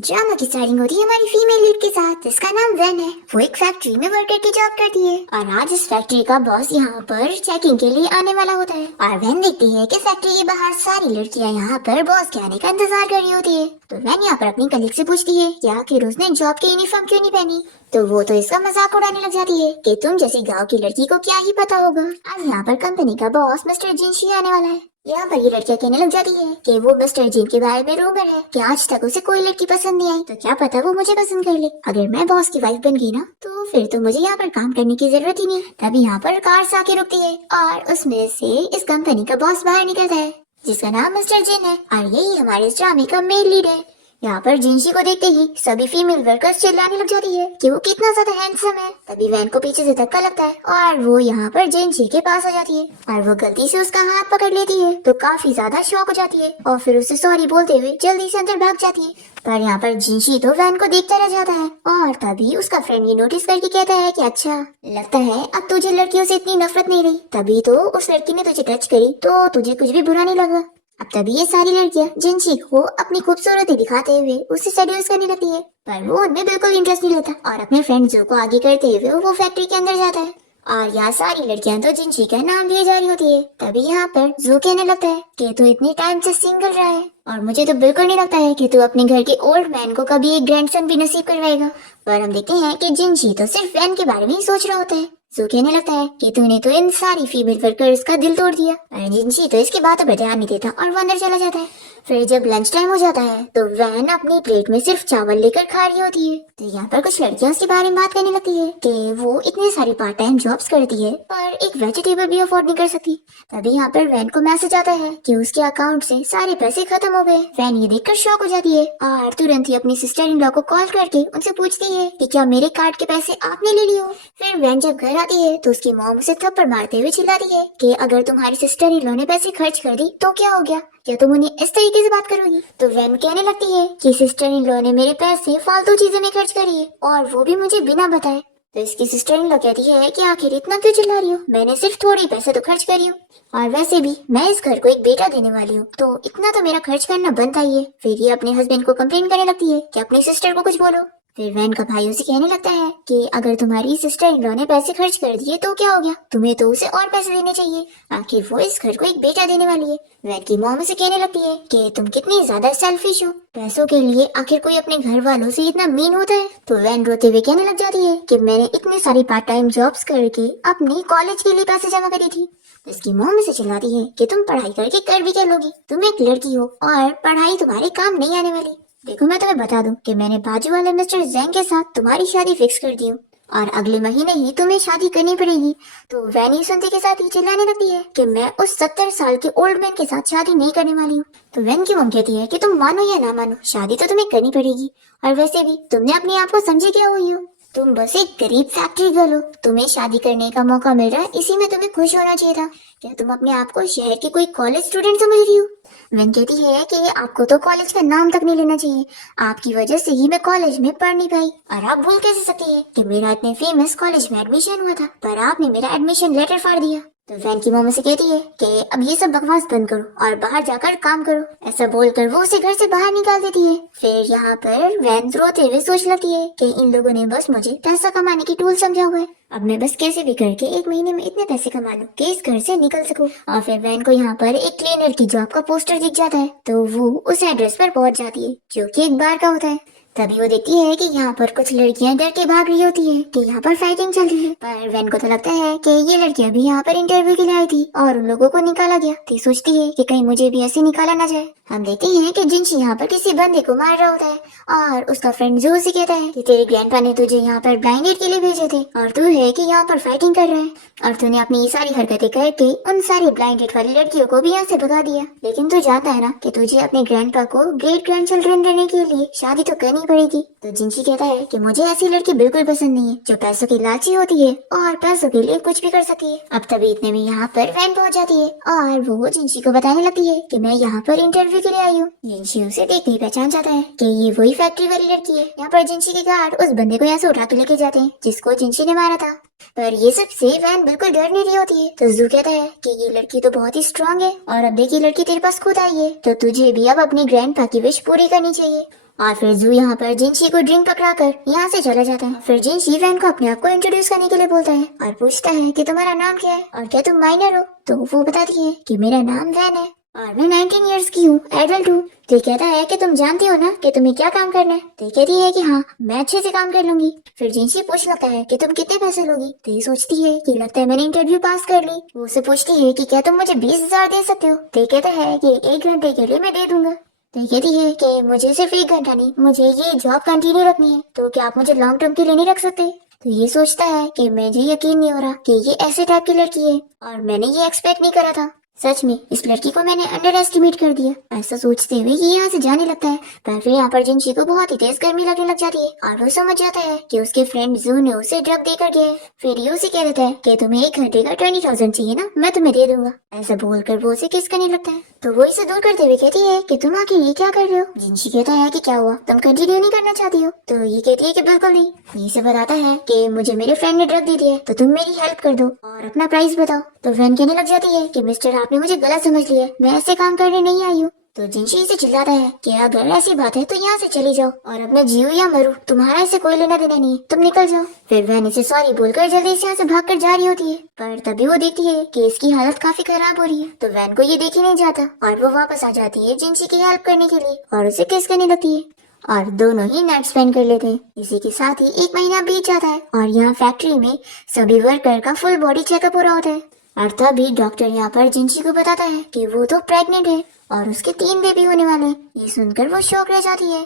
Drama की starting होती है हमारी फीमेल लीड के साथ, जिसका नाम वैन है। वो एक फैक्ट्री में वर्कर की जॉब करती है और आज इस फैक्ट्री का बॉस यहाँ पर चेकिंग के लिए आने वाला होता है। और वैन देखती है कि फैक्ट्री के बाहर सारी लड़कियाँ यहाँ पर बॉस के आने का इंतजार कर रही होती है। तो वैन यहाँ पर अपनी कलीग से पूछती है कि आखिर उसने जॉब की यूनिफॉर्म क्यों नहीं पहनी। तो वो तो इसका मजाक उड़ाने लग जाती है कि तुम जैसी गाँव की लड़की को क्या ही पता होगा, आज यहाँ पर कंपनी का बॉस मिस्टर जिनशी आने वाला है। यहाँ पर ये लड़कियां कहने लग जाती है कि वो मिस्टर जिन के बारे में रूमर है कि आज तक उसे कोई लड़की पसंद नहीं आई, तो क्या पता वो मुझे पसंद कर ले। अगर मैं बॉस की वाइफ बन गई ना तो फिर तो मुझे यहाँ पर काम करने की जरूरत ही नहीं। तभी यहाँ पर कार आके रुकती है और उसमें से इस कंपनी का बॉस बाहर निकलता है, जिसका नाम मिस्टर जिन है और यही हमारे इस ड्रामे का मेन लीड है। यहाँ पर जिनशी को देखते ही सभी फीमेल वर्कर्स चिल्लाने लग जाती है कि वो कितना ज्यादा हैंडसम है। तभी वैन को पीछे से धक्का लगता है और वो यहाँ पर जिनशी के पास आ जाती है और वो गलती से उसका हाथ पकड़ लेती है, तो काफी ज्यादा शॉक हो जाती है और फिर उसे सॉरी बोलते हुए जल्दी से अंदर भाग जाती है। पर यहाँ पर जिनशी तो वैन को देखता रह जाता है और तभी उसका फ्रेंड ये नोटिस करके कहता है कि अच्छा लगता है अब तुझे लड़कियों से इतनी नफरत नहीं रही, तभी तो उस लड़की ने तुझे टच करी तो तुझे कुछ भी बुरा नहीं लगा। अब तभी ये सारी लड़कियां जिनशी को अपनी खूबसूरती दिखाते हुए उससे सेड्यूस करने लगती है, पर वो उनमें बिल्कुल इंटरेस्ट नहीं लेता और अपने फ्रेंड जो को आगे करते हुए वो फैक्ट्री के अंदर जाता है। और यहाँ सारी लड़कियां तो जिनशी का नाम लिए जा रही होती है। तभी यहाँ पर जू कहने लगता है कि तू इतनी टाइम से सिंगल रहा है और मुझे तो बिल्कुल नहीं लगता है कि तू अपने घर के ओल्ड मैन को कभी एक ग्रैंडसन भी नसीब करवाएगा। पर हम देखते हैं कि जिनशी तो सिर्फ वैन के बारे में ही सोच रहा होता है। जू कहने लगता है कि तूने तो इन सारी फीमेल वर्कर्स का दिल तोड़ दिया। और जिनशी तो इसकी बातों पर ध्यान नहीं देता और वो अंदर चला जाता है। फिर जब लंच टाइम हो जाता है तो वैन अपनी प्लेट में सिर्फ चावल लेकर खा रही होती है। तो यहाँ पर कुछ लड़कियां उसके बारे में बात करने लगती है कि वो इतने सारी पार्ट टाइम जॉब्स करती है पर एक वेजिटेबल भी अफोर्ड नहीं कर सकती। तभी यहाँ पर वैन को मैसेज आता है कि उसके अकाउंट से सारे पैसे खत्म हो गए। वैन ये देखकर शॉक हो जाती है और तुरंत ही अपनी सिस्टर इन लॉ को कॉल करके उनसे पूछती है कि क्या मेरे कार्ड के पैसे आपने ले लिए हो। फिर वैन जब घर आती है तो उसकी मॉम उसे थप्पड़ मारते हुए चिल्लाती है कि अगर तुम्हारी सिस्टर इन लॉ ने पैसे खर्च कर दी तो क्या हो गया, क्या तुम उन्हें इस तरीके से बात करोगी। तो वैन कहने लगती है कि सिस्टर इन लॉ ने मेरे पैसे फालतू चीजों में खर्च करी है और वो भी मुझे बिना बताए। तो इसकी सिस्टर इन लॉ कहती है कि आखिर इतना क्यों चिल्ला रही हो, मैंने सिर्फ थोड़े पैसे तो खर्च करी हूँ और वैसे भी मैं इस घर को एक बेटा देने वाली हूँ तो इतना तो मेरा खर्च करना बनता ही है। फिर ये अपने हस्बैंड को कंप्लेन करने लगती है कि अपनी सिस्टर को कुछ बोलो। फिर वैन का भाई उसे कहने लगता है कि अगर तुम्हारी सिस्टर इन लॉ ने पैसे खर्च कर दिए तो क्या हो गया, तुम्हें तो उसे और पैसे देने चाहिए, आखिर वो इस घर को एक बेटा देने वाली है। वैन की मॉम उसे कहने लगती है कि तुम कितनी ज्यादा सेल्फिश हो, पैसों के लिए आखिर कोई अपने घर वालों से इतना मीन होता है। तो वैन रोते हुए कहने लग जाती है कि मैंने इतनी सारी पार्ट टाइम जॉब्स करके अपनी कॉलेज के लिए पैसे जमा करी थी। इसकी मॉम उसे चिल्लाती है कि तुम पढ़ाई करके कर भी क्या लोगी, तुम एक लड़की हो और पढ़ाई तुम्हारे काम नहीं आने वाली। देखो मैं तुम्हें बता दूं कि मैंने बाजू वाले मिस्टर जैंग के साथ तुम्हारी शादी फिक्स कर दी हूँ और अगले महीने ही तुम्हें शादी करनी पड़ेगी। तो वैन ही सुनते के साथ ही चिल्लाने लगती है कि मैं उस 70 साल के ओल्ड मैन के साथ शादी नहीं करने वाली हूँ। तो वैन की मॉम कहती है कि तुम मानो या ना मानो शादी तो तुम्हें करनी पड़ेगी और वैसे भी तुमने अपने आप को समझे क्या हुई हो, तुम बस एक गरीब फैक्ट्री गर्ल हो, तुम्हें शादी करने का मौका मिल रहा है, इसी में तुम्हें खुश होना चाहिए था। क्या तुम अपने आप को शहर की कोई कॉलेज स्टूडेंट समझ रही हो। वैन कहती है कि आपको तो कॉलेज का नाम तक नहीं लेना चाहिए, आपकी वजह से ही मैं कॉलेज में पढ़ नहीं पाई और आप भूल कैसे सकती है कि मेरा इतने फेमस कॉलेज में एडमिशन हुआ था पर आपने मेरा एडमिशन लेटर फाड़ दिया। तो वैन की मॉम से कहती है कि अब ये सब बकवास बंद करो और बाहर जाकर काम करो। ऐसा बोलकर वो उसे घर से बाहर निकाल देती है। फिर यहाँ पर वैन रोते हुए सोच लगती है कि इन लोगों ने बस मुझे पैसा कमाने की टूल समझा हुआ है, अब मैं बस कैसे भी करके एक महीने में इतने पैसे कमा लूं कि इस घर से निकल सकूं। और फिर वैन को यहाँ पर एक क्लीनर की जॉब का पोस्टर दिख जाता है तो वो उस एड्रेस पर पहुंच जाती है जो कि एक बार का होता है। तभी वो देखती है कि यहाँ पर कुछ लड़कियां डर के भाग रही होती है कि यहाँ पर फाइटिंग चल रही है। पर वैन को तो लगता है कि ये लड़कियां भी यहाँ पर इंटरव्यू के लिए आई थी और उन लोगों को निकाला गया, तो सोचती है कि कहीं मुझे भी ऐसे निकाला ना जाए। हम देखते हैं कि जिनशी यहाँ पर किसी बंदे को मार रहा होता है और उसका फ्रेंड जो उसे कहता है कि तेरे ग्रैंडपा ने तुझे यहाँ पर ब्लाइंड डेट के लिए भेजे थे और तू है कि यहाँ पर फाइटिंग कर रहा है और तूने अपनी ये सारी हरकतें करके उन सारी ब्लाइंड डेट वाली लड़कियों को भी यहाँ से भगा दिया। लेकिन तू जानता है ना कि तुझे अपने ग्रैंडपा को ग्रेट ग्रैंड चिल्ड्रन रहने के लिए शादी तो करनी पड़ेगी। तो जिनशी कहता है कि मुझे ऐसी लड़की बिल्कुल पसंद नहीं है जो पैसों की लालची होती है और पैसों के लिए कुछ भी कर सकती है। अब तभी इतने में यहाँ पर वैन पहुंच जाती है और वो जिनशी को बताने लगती है कि मैं यहाँ पर इंटरव्यू के लिए आई हूँ। जिनशी उसे देखते ही पहचान जाता है कि ये वही फैक्ट्री वाली लड़की है। यहाँ पर जिनशी के गार्ड उस बंदे को यहाँ से उठा के लेके जाते हैं जिसको जिनशी ने मारा था। पर ये सब से वैन बिल्कुल डर नहीं रही होती है। तो जू कहता है कि ये लड़की तो बहुत ही स्ट्रांग है और अब देखिए लड़की तेरे पास खुद आई है तो तुझे भी अब अपनी ग्रैंडपा की विश पूरी करनी चाहिए। और फिर जू यहाँ पर जिनशी को ड्रिंक पकड़ा कर यहाँ से चला जाता है। फिर जिनशी वैन को अपने आप को इंट्रोड्यूस करने के लिए बोलता है और पूछता है कि तुम्हारा नाम क्या है और क्या तुम माइनर हो। तो वो बताती है कि मेरा नाम वैन है और मैं 19 इयर्स की हूँ, एडल्ट हूँ। तो ये कहता है कि तुम जानती हो ना कि तुम्हें क्या काम करना है। तो ये कहती है कि हाँ, मैं अच्छे से काम कर लूंगी। फिर जिनशी पूछ लगता है कि तुम कितने पैसे लोगी। तो ये सोचती है कि लगता है मैंने इंटरव्यू पास कर ली। वो उससे पूछती है कि क्या तुम मुझे 20,000 दे सकते हो। तो ये कहता है कि 1 घंटे के लिए मैं दे दूंगा। तो ये कहती है कि मुझे सिर्फ 1 घंटा नहीं, मुझे ये जॉब कंटिन्यू रखनी है। तो क्या आप मुझे लॉन्ग टर्म के लिए नहीं रख सकते। तो ये सोचता है कि मुझे यकीन नहीं हो रहा कि ये ऐसे टाइप की लड़की है और मैंने ये एक्सपेक्ट नहीं करा था। सच में इस लड़की को मैंने अंडर एस्टिमेट कर दिया। ऐसा सोचते हुए ये यहाँ से जाने लगता है। पर फिर यहाँ पर जिनशी को बहुत ही तेज गर्मी लगने लग जाती है और वो समझ जाता है कि उसके फ्रेंड जू ने उसे ड्रग देकर गया है। फिर ये उसे कह देता है कि तुम्हें 1 घंटे का 20,000 चाहिए ना, मैं तुम्हें दे दूंगा। ऐसा बोलकर वो उसे किस करने लगता है। तो वो इसे दूर करते हुए कहती है कि तुम आखिर ये क्या कर रहे हो। जिनशी कहता है कि क्या हुआ, तुम कंटिन्यू नहीं करना चाहती हो। तो ये कहती है कि बिल्कुल नहीं। ये इसे बताता है कि मुझे मेरे फ्रेंड ने ड्रग दे दिया है, तो तुम मेरी हेल्प कर दो और अपना प्राइस बताओ। तो वैन कहने लग जाती है कि मिस्टर, आपने मुझे गलत समझ लिया, मैं ऐसे काम करने नहीं आई हूँ। तो जिनशी से चिल्लाता है कि अगर ऐसी बात है तो यहाँ से चली जाओ और अब मैं जीऊ या मरूं, तुम्हारा इसे कोई लेना देना नहीं है, तुम निकल जाओ। फिर वैन इसे सॉरी बोलकर जल्दी से यहाँ से भागकर जा रही होती है। पर तभी वो देखती है कि इसकी हालत काफी खराब हो रही है। तो वैन को ये देख ही नहीं जाता और वो वापस आ जाती है जिनशी की हेल्प करने के लिए और उसे किस करने लगती है और दोनों ही नाइट स्पेंड कर लेते हैं। इसी के साथ ही 1 महीना बीत जाता है और यहाँ फैक्ट्री में सभी वर्कर का फुल बॉडी चेकअप हो रहा होता है। और तभी डॉक्टर यहाँ पर जिनशी को बताता है कि वो तो प्रेग्नेंट है और उसके 3 बेबी होने वाले हैं। ये सुनकर वो शॉक रह जाती है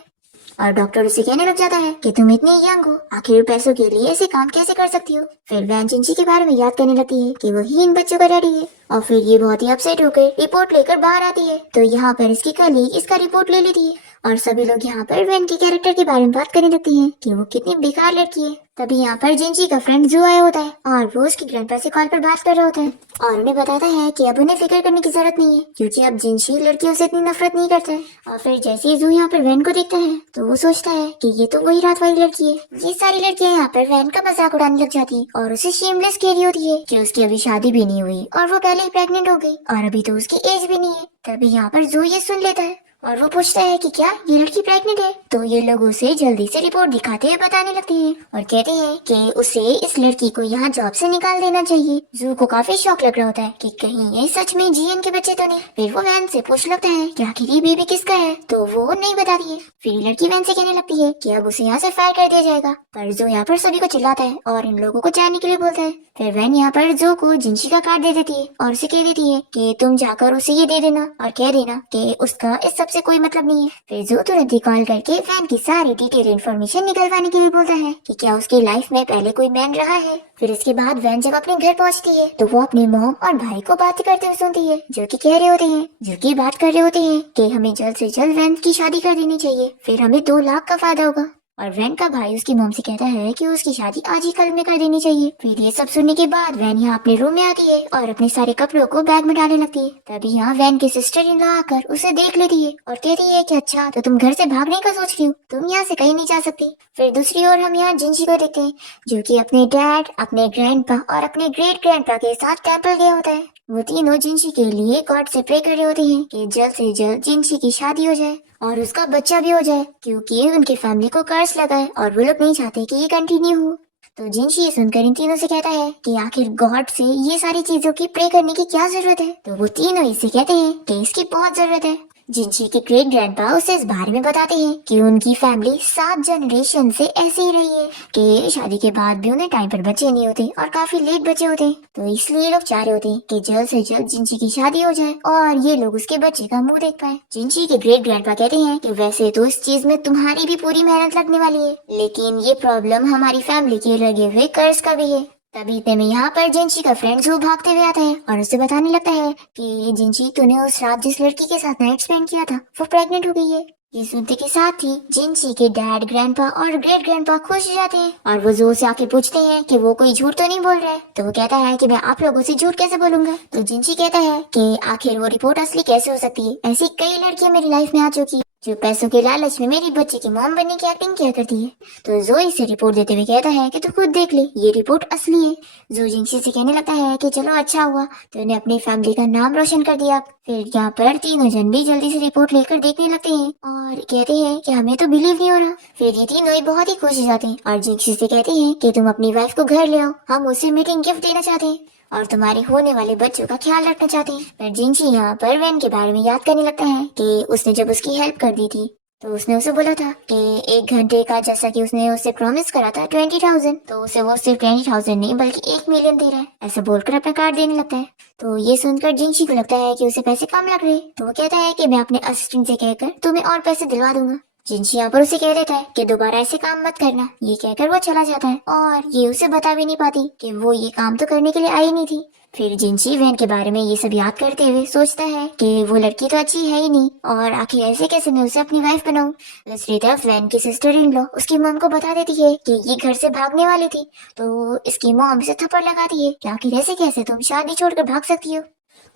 और डॉक्टर उसे कहने लग जाता है कि तुम इतनी यंग हो, आखिर पैसों के लिए ऐसे काम कैसे कर सकती हो। फिर वैन जिनशी के बारे में याद करने लगती है कि वही इन बच्चों का डैडी है और फिर ये बहुत ही अपसेट होकर रिपोर्ट लेकर बाहर आती है। तो यहाँ पर इसकी कलीग इसका रिपोर्ट ले लेती है और सभी लोग यहाँ पर वैन के कैरेक्टर के बारे में बात करने लगते हैं कि वो कितनी बेकार लड़की है। तभी यहाँ पर जिनशी का फ्रेंड जू आया होता है और वो उसकी ग्रैंडपा से कॉल पर बात कर रहा होता है और उन्हें बताता है कि अब उन्हें फिक्र करने की जरूरत नहीं है क्योंकि अब जिनशी लड़कियों से इतनी नफरत नहीं करता है। और फिर जैसे ही जू यहाँ पर वैन को देखता है तो वो सोचता है कि ये तो वही रात वाली लड़की है। ये सारी लड़कियां यहाँ पर वैन का मजाक उड़ाने लग जाती है और उसे शेमलेस कह रही होती है कि उसकी अभी शादी भी नहीं हुई और वो पहले ही प्रेग्नेंट हो गई और अभी तो उसकी एज भी नहीं है। तभी यहाँ पर जू ये सुन लेता है और वो पूछता है कि क्या ये लड़की प्रेग्नेंट है। तो ये लोग उसे जल्दी से रिपोर्ट दिखाते हुए बताने लगते हैं और कहते हैं कि उसे इस लड़की को यहाँ जॉब से निकाल देना चाहिए। जू को काफी शौक लग रहा होता है कि कहीं ये सच में जीएन के बच्चे तो नहीं। फिर वो वैन से पूछ लगता है कि आखिर ये बेबी किसका है, तो वो नहीं बताती है। फिर लड़की वैन से कहने लगती है कि अब उसे यहाँ से फायर कर दिया जाएगा। पर जो यहाँ पर सभी को चिल्लाता है और इन लोगों को जाने के लिए बोलता है। फिर वैन यहाँ पर जो को जिनशी का कार्ड दे देती है और उसे कह देती है कि तुम जाकर उसे ये दे देना और कह देना कि उसका इस सब से कोई मतलब नहीं है। फिर जो तुरंत ही कॉल करके वैन की सारी डिटेल इन्फॉर्मेशन निकलवाने के लिए बोलता है कि क्या उसकी लाइफ में पहले कोई मैन रहा है। फिर इसके बाद वैन जब अपने घर पहुंचती है तो वो अपने मॉम और भाई को बात करते हुए सुनती है जो कि कह रहे होते हैं, जो कि बात कर रहे होते हैं कि हमें जल्द से जल्द वैन की शादी कर देनी चाहिए, फिर हमें 2 लाख का फायदा होगा। और वैन का भाई उसकी मॉम से कहता है कि उसकी शादी आज ही कल में कर देनी चाहिए। फिर ये सब सुनने के बाद वैन यहाँ अपने रूम में आती है और अपने सारे कपड़ों को बैग में डालने लगती है। तभी यहाँ वैन की सिस्टर इन लॉ आकर उसे देख लेती है और कहती है कि अच्छा तो तुम घर से भागने का सोच रही हो, तुम यहाँ से कहीं नहीं जा सकती। फिर दूसरी ओर हम यहाँ जिनशी को देखते हैं जो कि अपने डैड, अपने ग्रैंडपा और अपने ग्रेट ग्रैंडपा के साथ टेम्पल गया होता है। वो तीनों जिनशी के लिए गॉड से प्रे कर रहे होते हैं कि जल्द से जल्द जिनशी की शादी हो जाए और उसका बच्चा भी हो जाए क्योंकि उनकी फैमिली को कर्ज लगा है और वो लोग नहीं चाहते कि ये कंटिन्यू हो। तो जिनशी ये सुनकर इन तीनों से कहता है कि आखिर गॉड से ये सारी चीजों की प्रे करने की क्या जरूरत है। तो वो तीनों इससे कहते हैं कि इसकी बहुत जरूरत है। जिनशी के ग्रेट ग्रैंडपा उसे इस बारे में बताते हैं कि उनकी फैमिली 7 जनरेशन से ऐसे ही रही है कि शादी के बाद भी उन्हें टाइम पर बच्चे नहीं होते और काफी लेट बच्चे होते हैं। तो इसलिए लोग चाह रहे होते हैं कि जल्द से जल्द जिनशी की शादी हो जाए और ये लोग उसके बच्चे का मुंह देख पाए। जिनशी के ग्रेट ग्रैंडपा कहते हैं कि वैसे तो इस चीज में तुम्हारी भी पूरी मेहनत लगने वाली है, लेकिन ये प्रॉब्लम हमारी फैमिली के लगे हुए कर्ज का भी है। तभी तभी यहाँ पर जिनशी का फ्रेंड जू भागते हुए आता है और उसे बताने लगता है कि जिनशी तूने उस रात जिस लड़की के साथ नाइट स्पेंड किया था वो प्रेग्नेंट हो गई है। ये सुनते के साथ ही जिनशी के डैड, ग्रैंडपा और ग्रेट ग्रैंडपा खुश हो जाते हैं और वो जो से आके पूछते हैं कि वो कोई झूठ तो नहीं बोल रहा है। तो वो कहता है कि मैं आप लोगों से झूठ कैसे बोलूंगा। तो जिनशी कहता है कि आखिर वो रिपोर्ट असली कैसे हो सकती है, ऐसी कई लड़कियां मेरी लाइफ में आ चुकी है जो पैसों के लालच में मेरी बच्चे की मॉम बनने की एक्टिंग किया करती है। तो जोई से रिपोर्ट देते हुए कहता है कि तू खुद देख ले, ये रिपोर्ट असली है। जो जिंक्सी से कहने लगता है कि चलो अच्छा हुआ, तूने अपनी फैमिली का नाम रोशन कर दिया। फिर यहाँ पर तीनों जन भी जल्दी से रिपोर्ट लेकर देखने लगते हैं और कहते हैं कि हमें तो बिलीव नहीं हो रहा। फिर ये तीनों ही बहुत ही खुश हो जाते हैं और जिंक्सी से कहते हैं कि तुम अपनी वाइफ को घर ले आओ, हम उसे मीटिंग गिफ्ट देना चाहते हैं और तुम्हारे होने वाले बच्चों का ख्याल रखना चाहते हैं। पर जिंक्सी यहाँ पर वैन के बारे में याद करने लगता है कि उसने जब उसकी हेल्प कर दी थी तो उसने उसे बोला था कि 1 घंटे का, जैसा कि उसने उसे प्रॉमिस करा था 20,000, तो उसे वो सिर्फ 20,000 नहीं बल्कि 1 मिलियन दे रहा है, ऐसा बोलकर अपना कार्ड देने लगता है। तो ये सुनकर जिंक्सी को लगता है कि उसे पैसे कम लग रहे, तो वो कहता है कि मैं अपने असिस्टेंट से कहकर तुम्हें और पैसे दिलवा दूंगा। जिंक्सी यहाँ पर उसे कह देता है कि दोबारा ऐसे काम मत करना। ये कहकर वो चला जाता है और ये उसे बता भी नहीं पाती कि वो ये काम तो करने के लिए आई नहीं थी। फिर जिंक्सी वैन के बारे में ये सब याद करते हुए सोचता है कि वो लड़की तो अच्छी है ही नहीं और आखिर ऐसे कैसे मैं उसे अपनी वाइफ बनाऊं। दूसरी तरफ वैन की सिस्टर इन लॉ उसकी मॉम को बता देती है कि ये घर से भागने वाली थी, तो इसकी मॉम इसे थप्पड़ लगाती है कि आखिर ऐसे कैसे तुम शादी छोड़कर भाग सकती हो।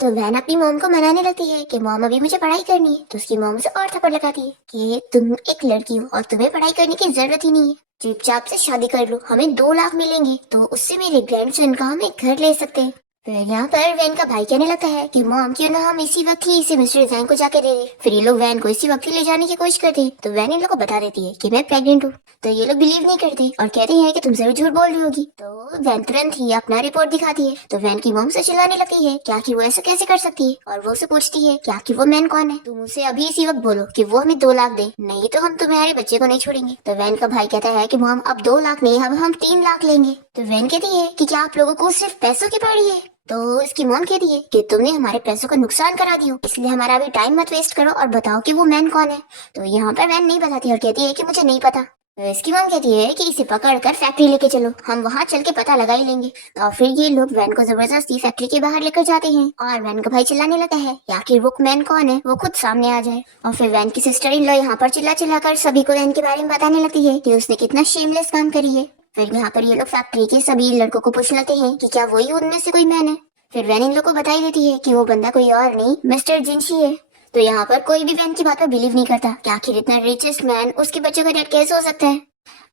तो वैन अपनी मॉम को मनाने लगती है कि मॉम अभी मुझे पढ़ाई करनी है, तो उसकी मॉम उसे और थप्पड़ लगाती है कि तुम एक लड़की हो और तुम्हें पढ़ाई करने की जरूरत ही नहीं है, चुपचाप से शादी कर लो, हमें 2 लाख मिलेंगे तो उससे मेरे ग्रैंडसन का हम एक घर ले सकते हैं। फिर यहाँ पर वैन का भाई कहने लगता है कि मॉम क्यों ना हम इसी वक्त ही इसे मिस्टर जैन को जाके दे दे। फिर ये लोग वैन को इसी वक्त ही ले जाने की कोशिश करते हैं, तो वैन इन लोग को बता देती है कि मैं प्रेग्नेंट हूँ। तो ये लोग बिलीव नहीं करते और कहते हैं कि तुम जरूर झूठ बोल रही होगी। तो वैन तुरंत ही अपना रिपोर्ट दिखाती है। तो वैन की मॉम से चिल्लाने लगती है कि आखिर वो ऐसा कैसे कर सकती है और वो उसे पूछती है कि आखिर वो मैन कौन है, तुम उसे अभी इसी वक्त बोलो कि वो हमें 2 लाख दे, नहीं तो हम तुम्हारे बच्चे को नहीं छोड़ेंगे। तो वैन का भाई कहता है कि मॉम अब 2 लाख नहीं, अब हम 3 लाख लेंगे। तो वैन कहती है कि क्या आप लोगों को सिर्फ पैसों की पड़ी है। तो इसकी मॉम कहती है कि तुमने हमारे पैसों का नुकसान करा दियो, इसलिए हमारा अभी टाइम मत वेस्ट करो और बताओ कि वो मैन कौन है। तो यहाँ पर वैन नहीं बताती और कहती है कि मुझे नहीं पता। तो इसकी मॉम कहती है कि इसे पकड़कर फैक्ट्री लेके चलो, हम वहाँ चल के पता लगा ही लेंगे। तो फिर ये लोग वैन को जबरदस्ती फैक्ट्री के बाहर लेकर जाते हैं और वैन का भाई चिल्लाने लगता है कि आखिर वो मैन कौन है, वो खुद सामने आ जाए। और फिर वैन की सिस्टर इन लॉ यहाँ पर चिल्ला चिल्लाकर सभी को वैन के बारे में बताने लगती है कि उसने कितना शेमलेस काम करी है। फिर यहाँ पर ये लोग फैक्ट्री के सभी लड़कों को पूछने लगते हैं कि क्या वही उनमें से कोई मैन है। फिर वैन इन लोग को बताई देती है कि वो बंदा कोई और नहीं मिस्टर जिंक्सी है। तो यहाँ पर कोई भी वैन की बात पर बिलीव नहीं करता कि आखिर इतना रिचेस्ट मैन उसके बच्चों का डैड कैसे हो सकता है।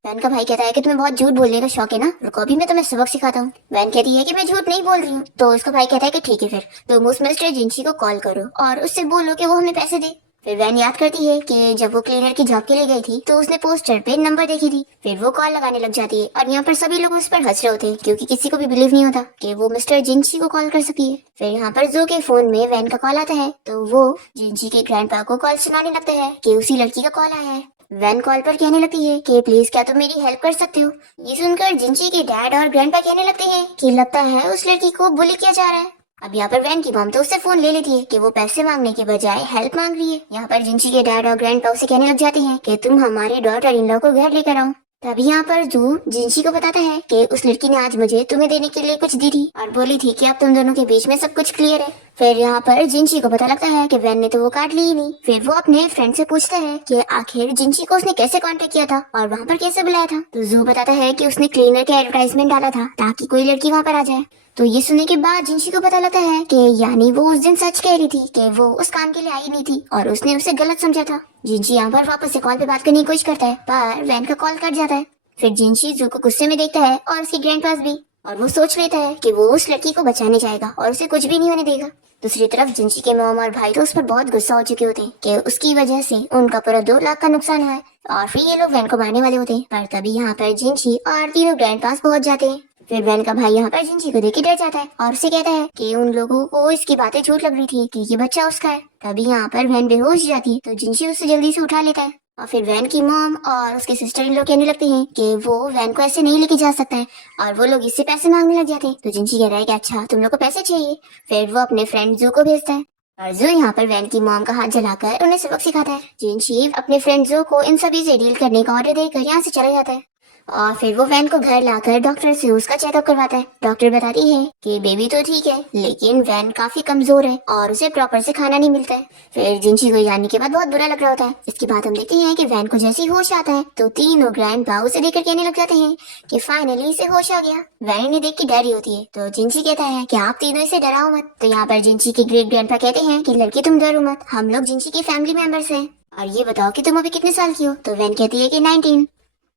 वैन का भाई कहता है कि तुम्हें बहुत झूठ बोलने का शौक है ना, रुको अभी मैं तुम्हें सबक सिखाता हूँ। वैन कहती है कि मैं झूठ नहीं बोल रही हूँ। तो उसका भाई कहता है कि ठीक है, फिर तुम उस मिस्टर जिंक्सी को कॉल करो और उससे बोलो कि वो हमें पैसे दे। फिर वैन याद करती है कि जब वो क्लीनर की जॉब के लिए गई थी तो उसने पोस्टर पे नंबर देखी थी। फिर वो कॉल लगाने लग जाती है और यहाँ पर सभी लोग उस पर हंस रहे होते हैं क्योंकि किसी को भी बिलीव नहीं होता कि वो मिस्टर जिंक्सी को कॉल कर सकती है। फिर यहाँ पर जो के फोन में वैन का कॉल आता है तो वो जिंक्सी के ग्रैंडपा को कॉल सुनाने लगता है कि उसी लड़की का कॉल आया है। वैन कॉल पर कहने लगती है कि प्लीज क्या तुम मेरी हेल्प कर सकते हो। ये सुनकर जिंक्सी के डैड और ग्रैंडपा कहने लगते हैं कि लगता है उस लड़की को बुली किया जा रहा है। अब यहाँ पर वैन की मॉम तो उससे फोन ले लेती है कि वो पैसे मांगने के बजाय हेल्प मांग रही है। यहाँ पर जिंक्सी के डैड और ग्रैंडपा उसे कहने लग जाते हैं कि तुम हमारे डॉटर इन लॉ को घर लेकर आओ। तभी यहाँ पर जू जिंक्सी को बताता है कि उस लड़की ने आज मुझे तुम्हें देने के लिए कुछ दी थी और बोली थी कि अब तुम दोनों के बीच में सब कुछ क्लियर है। फिर यहाँ पर जिंक्सी को पता लगता है कि वैन ने तो वो कार्ड ली ही नहीं। फिर वो अपने फ्रेंड से पूछता है कि आखिर जिंक्सी को उसने कैसे कांटेक्ट किया था और वहाँ पर कैसे बुलाया था। तो जू बताता है कि उसने क्लीनर का एडवर्टाइजमेंट डाला था ताकि कोई लड़की वहाँ पर आ जाए। तो ये सुनने के बाद जिंक्सी को पता लगता है कि यानी वो उस दिन सच कह रही थी कि वो उस काम के लिए आई नहीं थी और उसने उसे गलत समझा था। जिंक्सी यहाँ पर वापस से कॉल पे बात करने की कोशिश करता है पर वैन का कॉल कट जाता है। फिर जिंक्सी जू को गुस्से में देखता है और उसकी ग्रैंड पास भी, और वो सोच लेता है कि वो उस लड़की को बचाने जाएगा और उसे कुछ भी नहीं होने देगा। दूसरी तरफ जिंक्सी के मॉम और भाई तो उस पर बहुत गुस्सा हो चुके होते हैं कि उसकी वजह से उनका पूरा 2 लाख का नुकसान हुआ है और फिर ये लोग वैन को मारने वाले होते हैं। पर तभी यहाँ पर जिंक्सी और तीनों ग्रैंड पास पहुंच जाते हैं। फिर वैन का भाई यहाँ पर जिंक्सी को देख के डर जाता है और उसे कहता है कि उन लोगों को इसकी बातें झूठ लग रही थी कि ये बच्चा उसका है। तभी यहाँ पर वैन बेहोश जाती है तो जिंक्सी उसे जल्दी से उठा लेता है और फिर वैन की मॉम और उसके सिस्टर इन लोग कहने लगते हैं कि वो वैन को ऐसे नहीं लेके जा सकता है और वो लोग इससे पैसे मांगने लग जाते हैं। तो जिंक्सी कह रहा है कि अच्छा तुम लोग को पैसे चाहिए। फिर वो अपने फ्रेंड जू को भेजता है और जू यहाँ पर वैन की मॉम का हाथ जलाकर उन्हें सबक सिखाता है। जिंक्सी अपने फ्रेंड जू को इन सभी से डील करने का ऑर्डर देकर यहाँ से चला जाता है और फिर वो वैन को घर लाकर डॉक्टर से उसका चेकअप करवाता है। डॉक्टर बताती है कि बेबी तो ठीक है लेकिन वैन काफी कमजोर है और उसे प्रॉपर से खाना नहीं मिलता है। फिर जिंक्सी को जानने के बाद बहुत बुरा लग रहा होता है। इसके बाद हम देखते हैं कि वैन को जैसे ही होश आता है तो तीनों ग्रैंडपा उसे देखकर कहने लग जाते हैं कि फाइनली इसे होश आ गया। वैन इन्हें देख के डरी होती है तो जिंक्सी कहता है कि आप तीनों इसे डराओ मत। तो यहाँ पर जिंक्सी के ग्रेट ग्रैंडपा कहते हैं कि लड़की तुम डरो मत, हम लोग जिंक्सी की फैमिली मेंबर्स हैं और ये बताओ कि तुम अभी कितने साल की हो? तो वैन कहती है कि 19।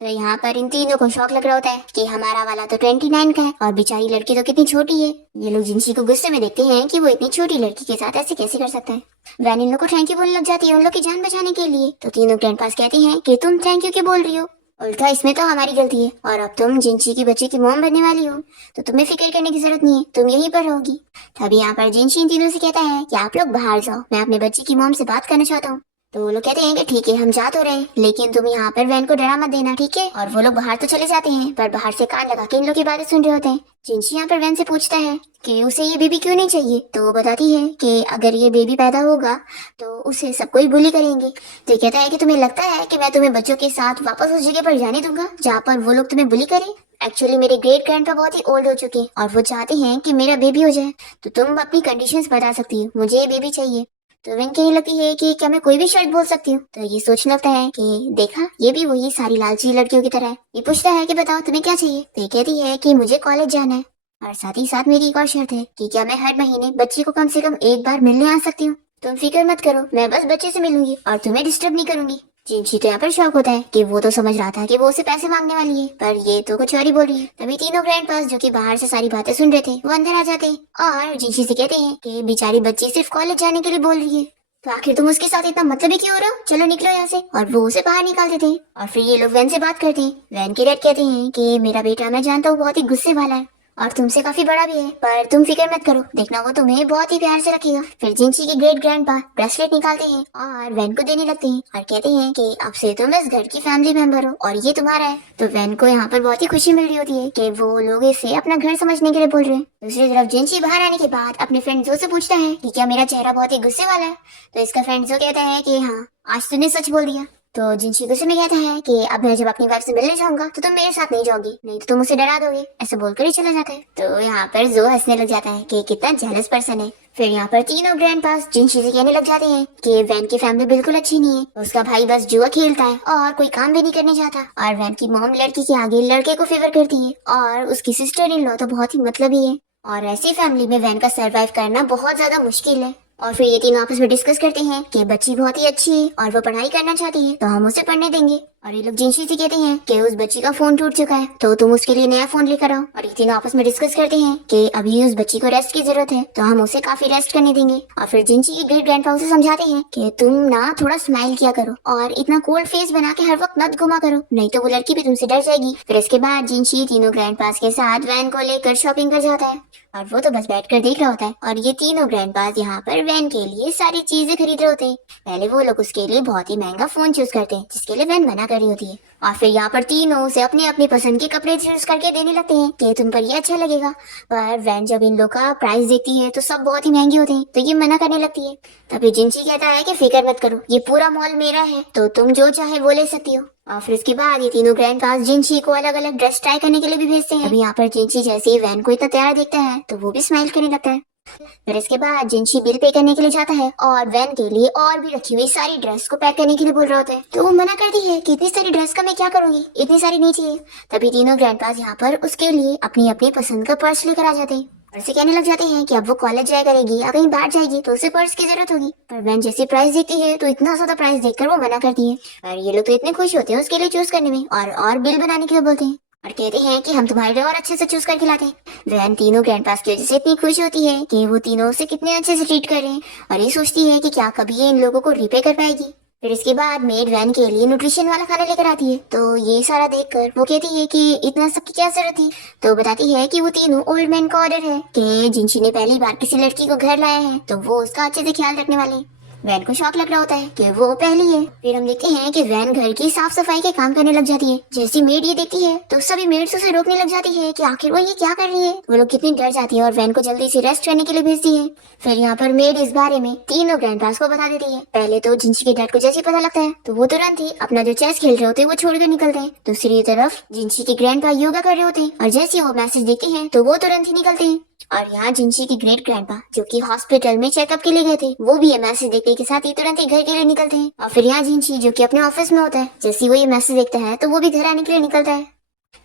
तो यहाँ पर इन तीनों को शौक लग रहा होता है कि हमारा वाला तो 29 का है और बेचारी लड़की तो कितनी छोटी है। ये लोग जिंशी को गुस्से में देखते हैं कि वो इतनी छोटी लड़की के साथ ऐसे कैसे कर सकता है। वैन इन लोग को थैंक यू बोलने लग जाती है उन लोग की जान बचाने के लिए। तो तीनों ग्रैंडपास कहती हैं कि तुम थैंक यू क्यों बोल रही हो, उल्टा इसमें तो हमारी गलती है और अब तुम जिंशी की बच्चे की मॉम बनने वाली हो, तो तुम्हें फिक्र करने की जरूरत नहीं है, तुम यहीं पर रहोगी। तभी यहाँ पर जिंशी इन तीनों से कहता है कि आप लोग बाहर जाओ, मैं अपने बच्चे की मॉम से बात करना चाहता हूँ। तो वो लोग कहते हैं कि ठीक है हम जा तो रहे हैं, लेकिन तुम यहाँ पर वैन को डरा मत देना, ठीक है। और वो लोग बाहर तो चले जाते हैं पर बाहर से कान लगा के इन लोग की बातें सुन रहे होते हैं। जिंशी यहाँ पर वैन से पूछता है कि उसे ये बेबी क्यों नहीं चाहिए। तो वो बताती है कि अगर ये बेबी पैदा होगा तो उसे सब कोई बुली करेंगे। तो ये कहता है कि तुम्हें लगता है कि मैं तुम्हें बच्चों के साथ वापस उस जगह पर जाने दूंगा जहाँ पर वो लोग तुम्हें बुली करें। एक्चुअली मेरे ग्रेट ग्रैंडपा बहुत ही ओल्ड हो चुके हैं और वो चाहते हैं कि मेरा बेबी हो जाए, तो तुम अपनी कंडीशंस बता सकती हो, मुझे ये बेबी चाहिए। तो विन कहने लगती है कि क्या मैं कोई भी शर्त बोल सकती हूँ। तो ये सोचने लगता है कि देखा ये भी वही सारी लालची लड़कियों की तरह है। ये पूछता है कि बताओ तुम्हें क्या चाहिए। तो ये कहती है कि मुझे कॉलेज जाना है और साथ ही साथ मेरी एक और शर्त है कि क्या मैं हर महीने बच्चे को कम से कम एक बार मिलने आ सकती हूँ। तुम फिक्र मत करो, मैं बस बच्चे से मिलूंगी और तुम्हें डिस्टर्ब नहीं करूंगी। जिंशी तो यहाँ पर शौक होता है कि वो तो समझ रहा था कि वो उसे पैसे मांगने वाली है, पर ये तो कुछ और ही बोल रही है। तभी तीनों ग्रैंडपास जो कि बाहर से सारी बातें सुन रहे थे वो अंदर आ जाते हैं और जिंशी से कहते हैं कि बेचारी बच्ची सिर्फ कॉलेज जाने के लिए बोल रही है, तो आखिर तुम उसके साथ इतना मतलब ही क्यों हो रहे हो, चलो निकलो यहाँ से। और वो उसे बाहर निकाल देते हैं और फिर ये लोग वैन से बात करते हैं। वैन के डैड कहते हैं कि मेरा बेटा मैं जानता हूँ बहुत ही गुस्से वाला है और तुमसे काफी बड़ा भी है, पर तुम फिक्र मत करो, देखना वो तुम्हें बहुत ही प्यार से रखेगा। फिर जिंशी के ग्रेट ग्रैंडपा ब्रेसलेट निकालते हैं और वैन को देने लगते हैं और कहते हैं कि अब से तुम इस घर की फैमिली मेंबर हो और ये तुम्हारा है। तो वैन को यहाँ पर बहुत ही खुशी मिल रही होती है कि वो लोग इसे अपना घर समझने के लिए बोल रहे हैं। दूसरी तरफ जिंशी बाहर आने के बाद अपने फ्रेंड जो से पूछता है कि क्या मेरा चेहरा बहुत ही गुस्से वाला है। तो इसका फ्रेंड जो कहता है कि हाँ आज तूने सच बोल दिया। तो जिंशी गुस्से में कहता है कि अब मैं जब अपनी वाइफ से मिलने जाऊंगा तो तुम मेरे साथ नहीं जाओगी, नहीं तो तुम उसे डरा दोगे, ऐसे बोलकर ही चला जाता है। तो यहाँ पर जो हंसने लग जाता है कि कितना जेलस पर्सन है। फिर यहाँ पर तीनों ग्रैंडपास जिंशी से कहने लग जाते हैं कि वैन की फैमिली बिल्कुल अच्छी नहीं है, उसका भाई बस जुआ खेलता है और कोई काम भी नहीं करने जाता, और वैन की मॉम लड़की के आगे लड़के को फेवर करती है और उसकी सिस्टर इन लॉ तो बहुत ही मतलबी है, और ऐसी फैमिली में वैन का सरवाइव करना बहुत ज्यादा मुश्किल है। और फिर ये तीनों आपस में डिस्कस करते हैं कि बच्ची बहुत ही अच्छी है और वो पढ़ाई करना चाहती है तो हम उसे पढ़ने देंगे। और ये लोग जिंशी से कहते हैं कि उस बच्ची का फोन टूट चुका है तो तुम उसके लिए नया फोन लेकर आओ। और ये तीनों आपस में डिस्कस करते हैं कि अभी उस बच्ची को रेस्ट की जरूरत है तो हम उसे काफी रेस्ट करने देंगे। और फिर जिंशी के ग्रेट ग्रैंडपा उसे समझाते हैं कि तुम ना थोड़ा स्माइल किया करो और इतना कोल्ड फेस बना के हर वक्त मत घुमा करो, नहीं तो वो लड़की भी तुमसे डर जाएगी। फिर इसके बाद जिंशी तीनों ग्रैंडपास के साथ वैन को लेकर शॉपिंग कर जाता है और वो तो बस बैठकर देख रहा होता है और ये तीनों ग्रैंडपास यहाँ पर वैन के लिए सारी चीजें खरीद रहे होते हैं। पहले वो लोग उसके लिए बहुत ही महंगा फोन चूज करते हैं जिसके लिए वैन मना कर रही होती है, और फिर यहाँ पर तीनों उसे अपनी अपनी पसंद के कपड़े चूज करके देने लगते हैं कि तुम पर ये अच्छा लगेगा। पर वैन जब इन लोग का प्राइस देखती है तो सब बहुत ही महंगे होते हैं तो ये मना करने लगती है। तभी जिंशी कहता है कि फिक्र मत करो, ये पूरा मॉल मेरा है तो तुम जो चाहे वो ले सकती हो। और फिर इसके बाद ये तीनों ग्रैंडपास जिंशी को अलग अलग ड्रेस ट्राई करने के लिए भी भेजते हैं। अभी यहाँ पर जिंशी जैसे ही वैन को इतना तैयार देखता है तो वो भी स्माइल करने लगता है। फिर इसके बाद जिंशी बिल पे करने के लिए जाता है और वैन के लिए और भी रखी हुई सारी ड्रेस को पैक करने के लिए बोल रहा होता है, तो वो मना करती है कि इतनी सारी ड्रेस का मैं क्या करूंगी, इतनी सारी नहीं चाहिए। तभी तीनों ग्रैंडपास यहाँ पर उसके लिए अपनी अपनी पसंद का पर्स लेकर आ जाते हैं और उसे कहने लग जाते हैं कि अब वो कॉलेज जाया करेगी या कहीं बाहर जाएगी तो उसे पर्स की जरूरत होगी। पर वैन जैसी प्राइस देखती है तो इतना ज्यादा प्राइस देखकर वो मना करती है और ये लोग तो इतने खुश होते हैं उसके लिए चूज करने में और बिल बनाने के लिए बोलते हैं और कहते हैं कि हम तुम्हारे लिए और अच्छे से चूज करके लाते हैं। वैन तीनों ग्रैंडपास की वजह से इतनी खुश होती है कि वो तीनों उसे कितने अच्छे से ट्रीट कर रहे हैं और ये सोचती है कि क्या कभी ये इन लोगों को रिपे कर पाएगी। फिर इसके बाद मेड वैन के लिए न्यूट्रिशन वाला खाना लेकर आती है तो ये सारा देखकर वो कहती है कि इतना सब की क्या जरूरत थी। तो बताती है कि वो तीनों ओल्ड मैन का ऑर्डर है कि जिंशी ने पहली बार किसी लड़की को घर लाया है तो वो उसका अच्छे से ख्याल रखने वाले। वैन को शौक लग रहा होता है कि वो पहली है। फिर हम देखते हैं कि वैन घर की साफ सफाई के काम करने लग जाती है। जैसी मेड ये देखती है तो सभी मेड्स उसे रोकने लग जाती है कि आखिर वो ये क्या कर रही है। वो लोग कितनी डर जाती है और वैन को जल्दी से रेस्ट करने के लिए भेजती है। फिर यहाँ पर मेड इस बारे में तीनों ग्रैंडपास को बता देती है। पहले तो जिंशी के डैड को जैसे पता लगता है तो वो तुरंत ही अपना जो चेस खेल रहे होते हैं वो छोड़कर निकलते हैं। दूसरी तरफ जिंशी के ग्रैंडपा योगा कर रहे होते हैं और जैसे वो मैसेज देखते हैं तो वो तुरंत ही निकलते हैं। और यहाँ जिंशी की ग्रेट ग्रैंडपा जो कि हॉस्पिटल में चेकअप के लिए गए थे वो भी ये मैसेज देखने के साथ ही तुरंत ही घर के लिए निकलते हैं। और फिर यहाँ जिंशी जो कि अपने ऑफिस में होता है जैसे वो ये मैसेज देखता है तो वो भी घर आने के लिए निकलता है।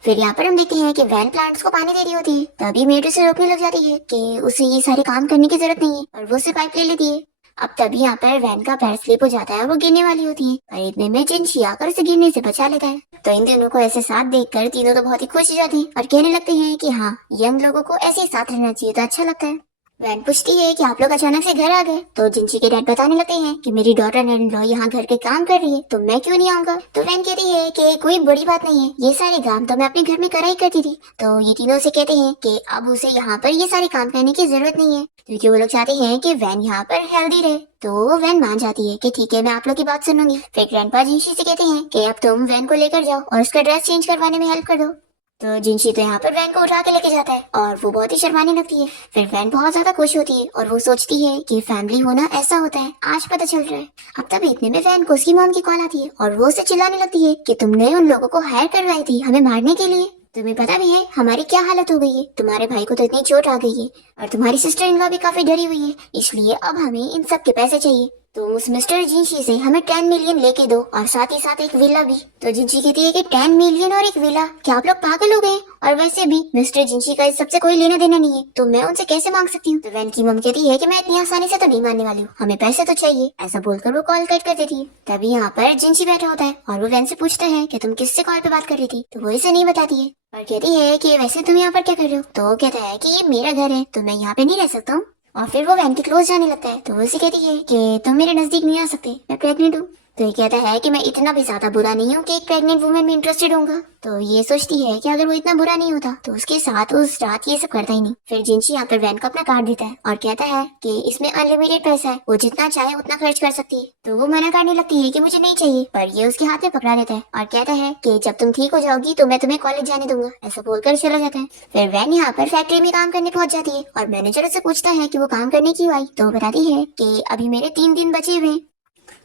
फिर यहाँ पर हम देखते हैं कि वैन प्लांट्स को पानी दे रही होती है तभी मेड उसे रोकने लग जाती है कि उसे ये सारे काम करने की जरूरत नहीं है और वो उसे पाइप ले लेती है। अब तभी यहाँ पर वैन का पैर स्लिप हो जाता है, वो गिरने वाली होती है और इतने में जिनशी आकर उसे गिरने से बचा लेता है। तो इन दोनों को ऐसे साथ देखकर तीनों तो बहुत ही खुश हो जाते हैं और कहने लगते हैं कि हाँ, यंग लोगों को ऐसे ही साथ रहना चाहिए तो अच्छा लगता है। वैन पूछती है कि आप लोग अचानक से घर आ गए, तो जिनशी के डैड बताने लगते हैं कि मेरी डॉटर इन लॉ यहाँ घर के काम कर रही है तो मैं क्यों नहीं आऊंगा। तो वैन कहती है कि कोई बड़ी बात नहीं है, ये सारे काम तो मैं अपने घर में करा ही करती थी। तो ये तीनों से कहते हैं कि अब उसे यहाँ पर ये सारे काम करने की जरूरत नहीं है, क्योंकि वो लोग चाहते हैं कि वैन यहाँ पर हेल्दी रहे। तो वैन मान जाती है कि ठीक है, मैं आप लोग की बात सुनूंगी। फिर ग्रैंडपा जिनशी से कहते हैं कि अब तुम वैन को लेकर जाओ और उसका ड्रेस चेंज करवाने में हेल्प कर दो। तो जिनशी तो यहाँ पर वैन को उठा के लेके जाता है और वो बहुत ही शर्माने लगती है। फिर वैन बहुत ज्यादा खुश होती है और वो सोचती है कि फैमिली होना ऐसा होता है, आज पता चल रहा है। अब तभी इतने में वैन को उसकी मॉम की कॉल आती है और वो उसे चिल्लाने लगती है कि तुमने उन लोगों को हायर करवाई थी हमें मारने के लिए। तुम्हें पता भी है हमारी क्या हालत हो गई है, तुम्हारे भाई को तो इतनी चोट आ गई है और तुम्हारी सिस्टर इन लॉ भी काफी डरी हुई है, इसलिए अब हमें इन सब के पैसे चाहिए। तो उस मिस्टर जिनशी से हमें 10 मिलियन लेके दो और साथ ही साथ एक विला भी। तो जिनशी कहती है कि 10 मिलियन और एक विला, क्या आप लोग पागल हो गए? और वैसे भी मिस्टर जिनशी का इस सबसे कोई लेना देना नहीं है, तो मैं उनसे कैसे मांग सकती हूँ। तो वैन की मम कहती है कि मैं इतनी आसानी से तो नहीं मानने वाली हूँ, हमें पैसे तो चाहिए। ऐसा बोलकर वो कॉल कट कर देती है। तभी यहाँ पर जिनशी बैठा होता है और वो वैन से पूछता है कि तुम किससे कॉल पे बात कर रही थी। तो वो इसे नहीं बताती है और कहती है कि वैसे तुम यहाँ पर क्या कर रहे हो। तो वो कहता है कि ये मेरा घर है तो मैं यहाँ पे नहीं रह सकता हूँ। और फिर वो वैन के क्लोज जाने लगता है। तो वो उसे कहती है कि तुम मेरे नजदीक नहीं आ सकते, मैं प्रेग्नेंट हूँ। तो ये कहता है कि मैं इतना भी ज्यादा बुरा नहीं हूँ कि एक प्रेग्नेंट वुमेन में इंटरेस्टेड होऊंगा। तो ये सोचती है कि अगर वो इतना बुरा नहीं होता तो उसके साथ उस रात ये सब करता ही नहीं। फिर जिनशी यहाँ पर वैन को अपना कार्ड देता है और कहता है कि इसमें अनलिमिटेड पैसा है, वो जितना चाहे उतना खर्च कर सकती है। तो वो मना करने लगती है कि मुझे नहीं चाहिए, पर ये उसके हाथ में पकड़ा देता है और कहता है कि जब तुम ठीक हो जाओगी तो मैं तुम्हें कॉलेज जाने दूंगा। ऐसा बोलकर चला जाता है। फिर वैन यहाँ पर फैक्ट्री में काम करने पहुंच जाती है और मैनेजर उससे पूछता है कि वो काम करने क्यों आई। तो बताती है कि अभी मेरे 3 दिन बचे हुए,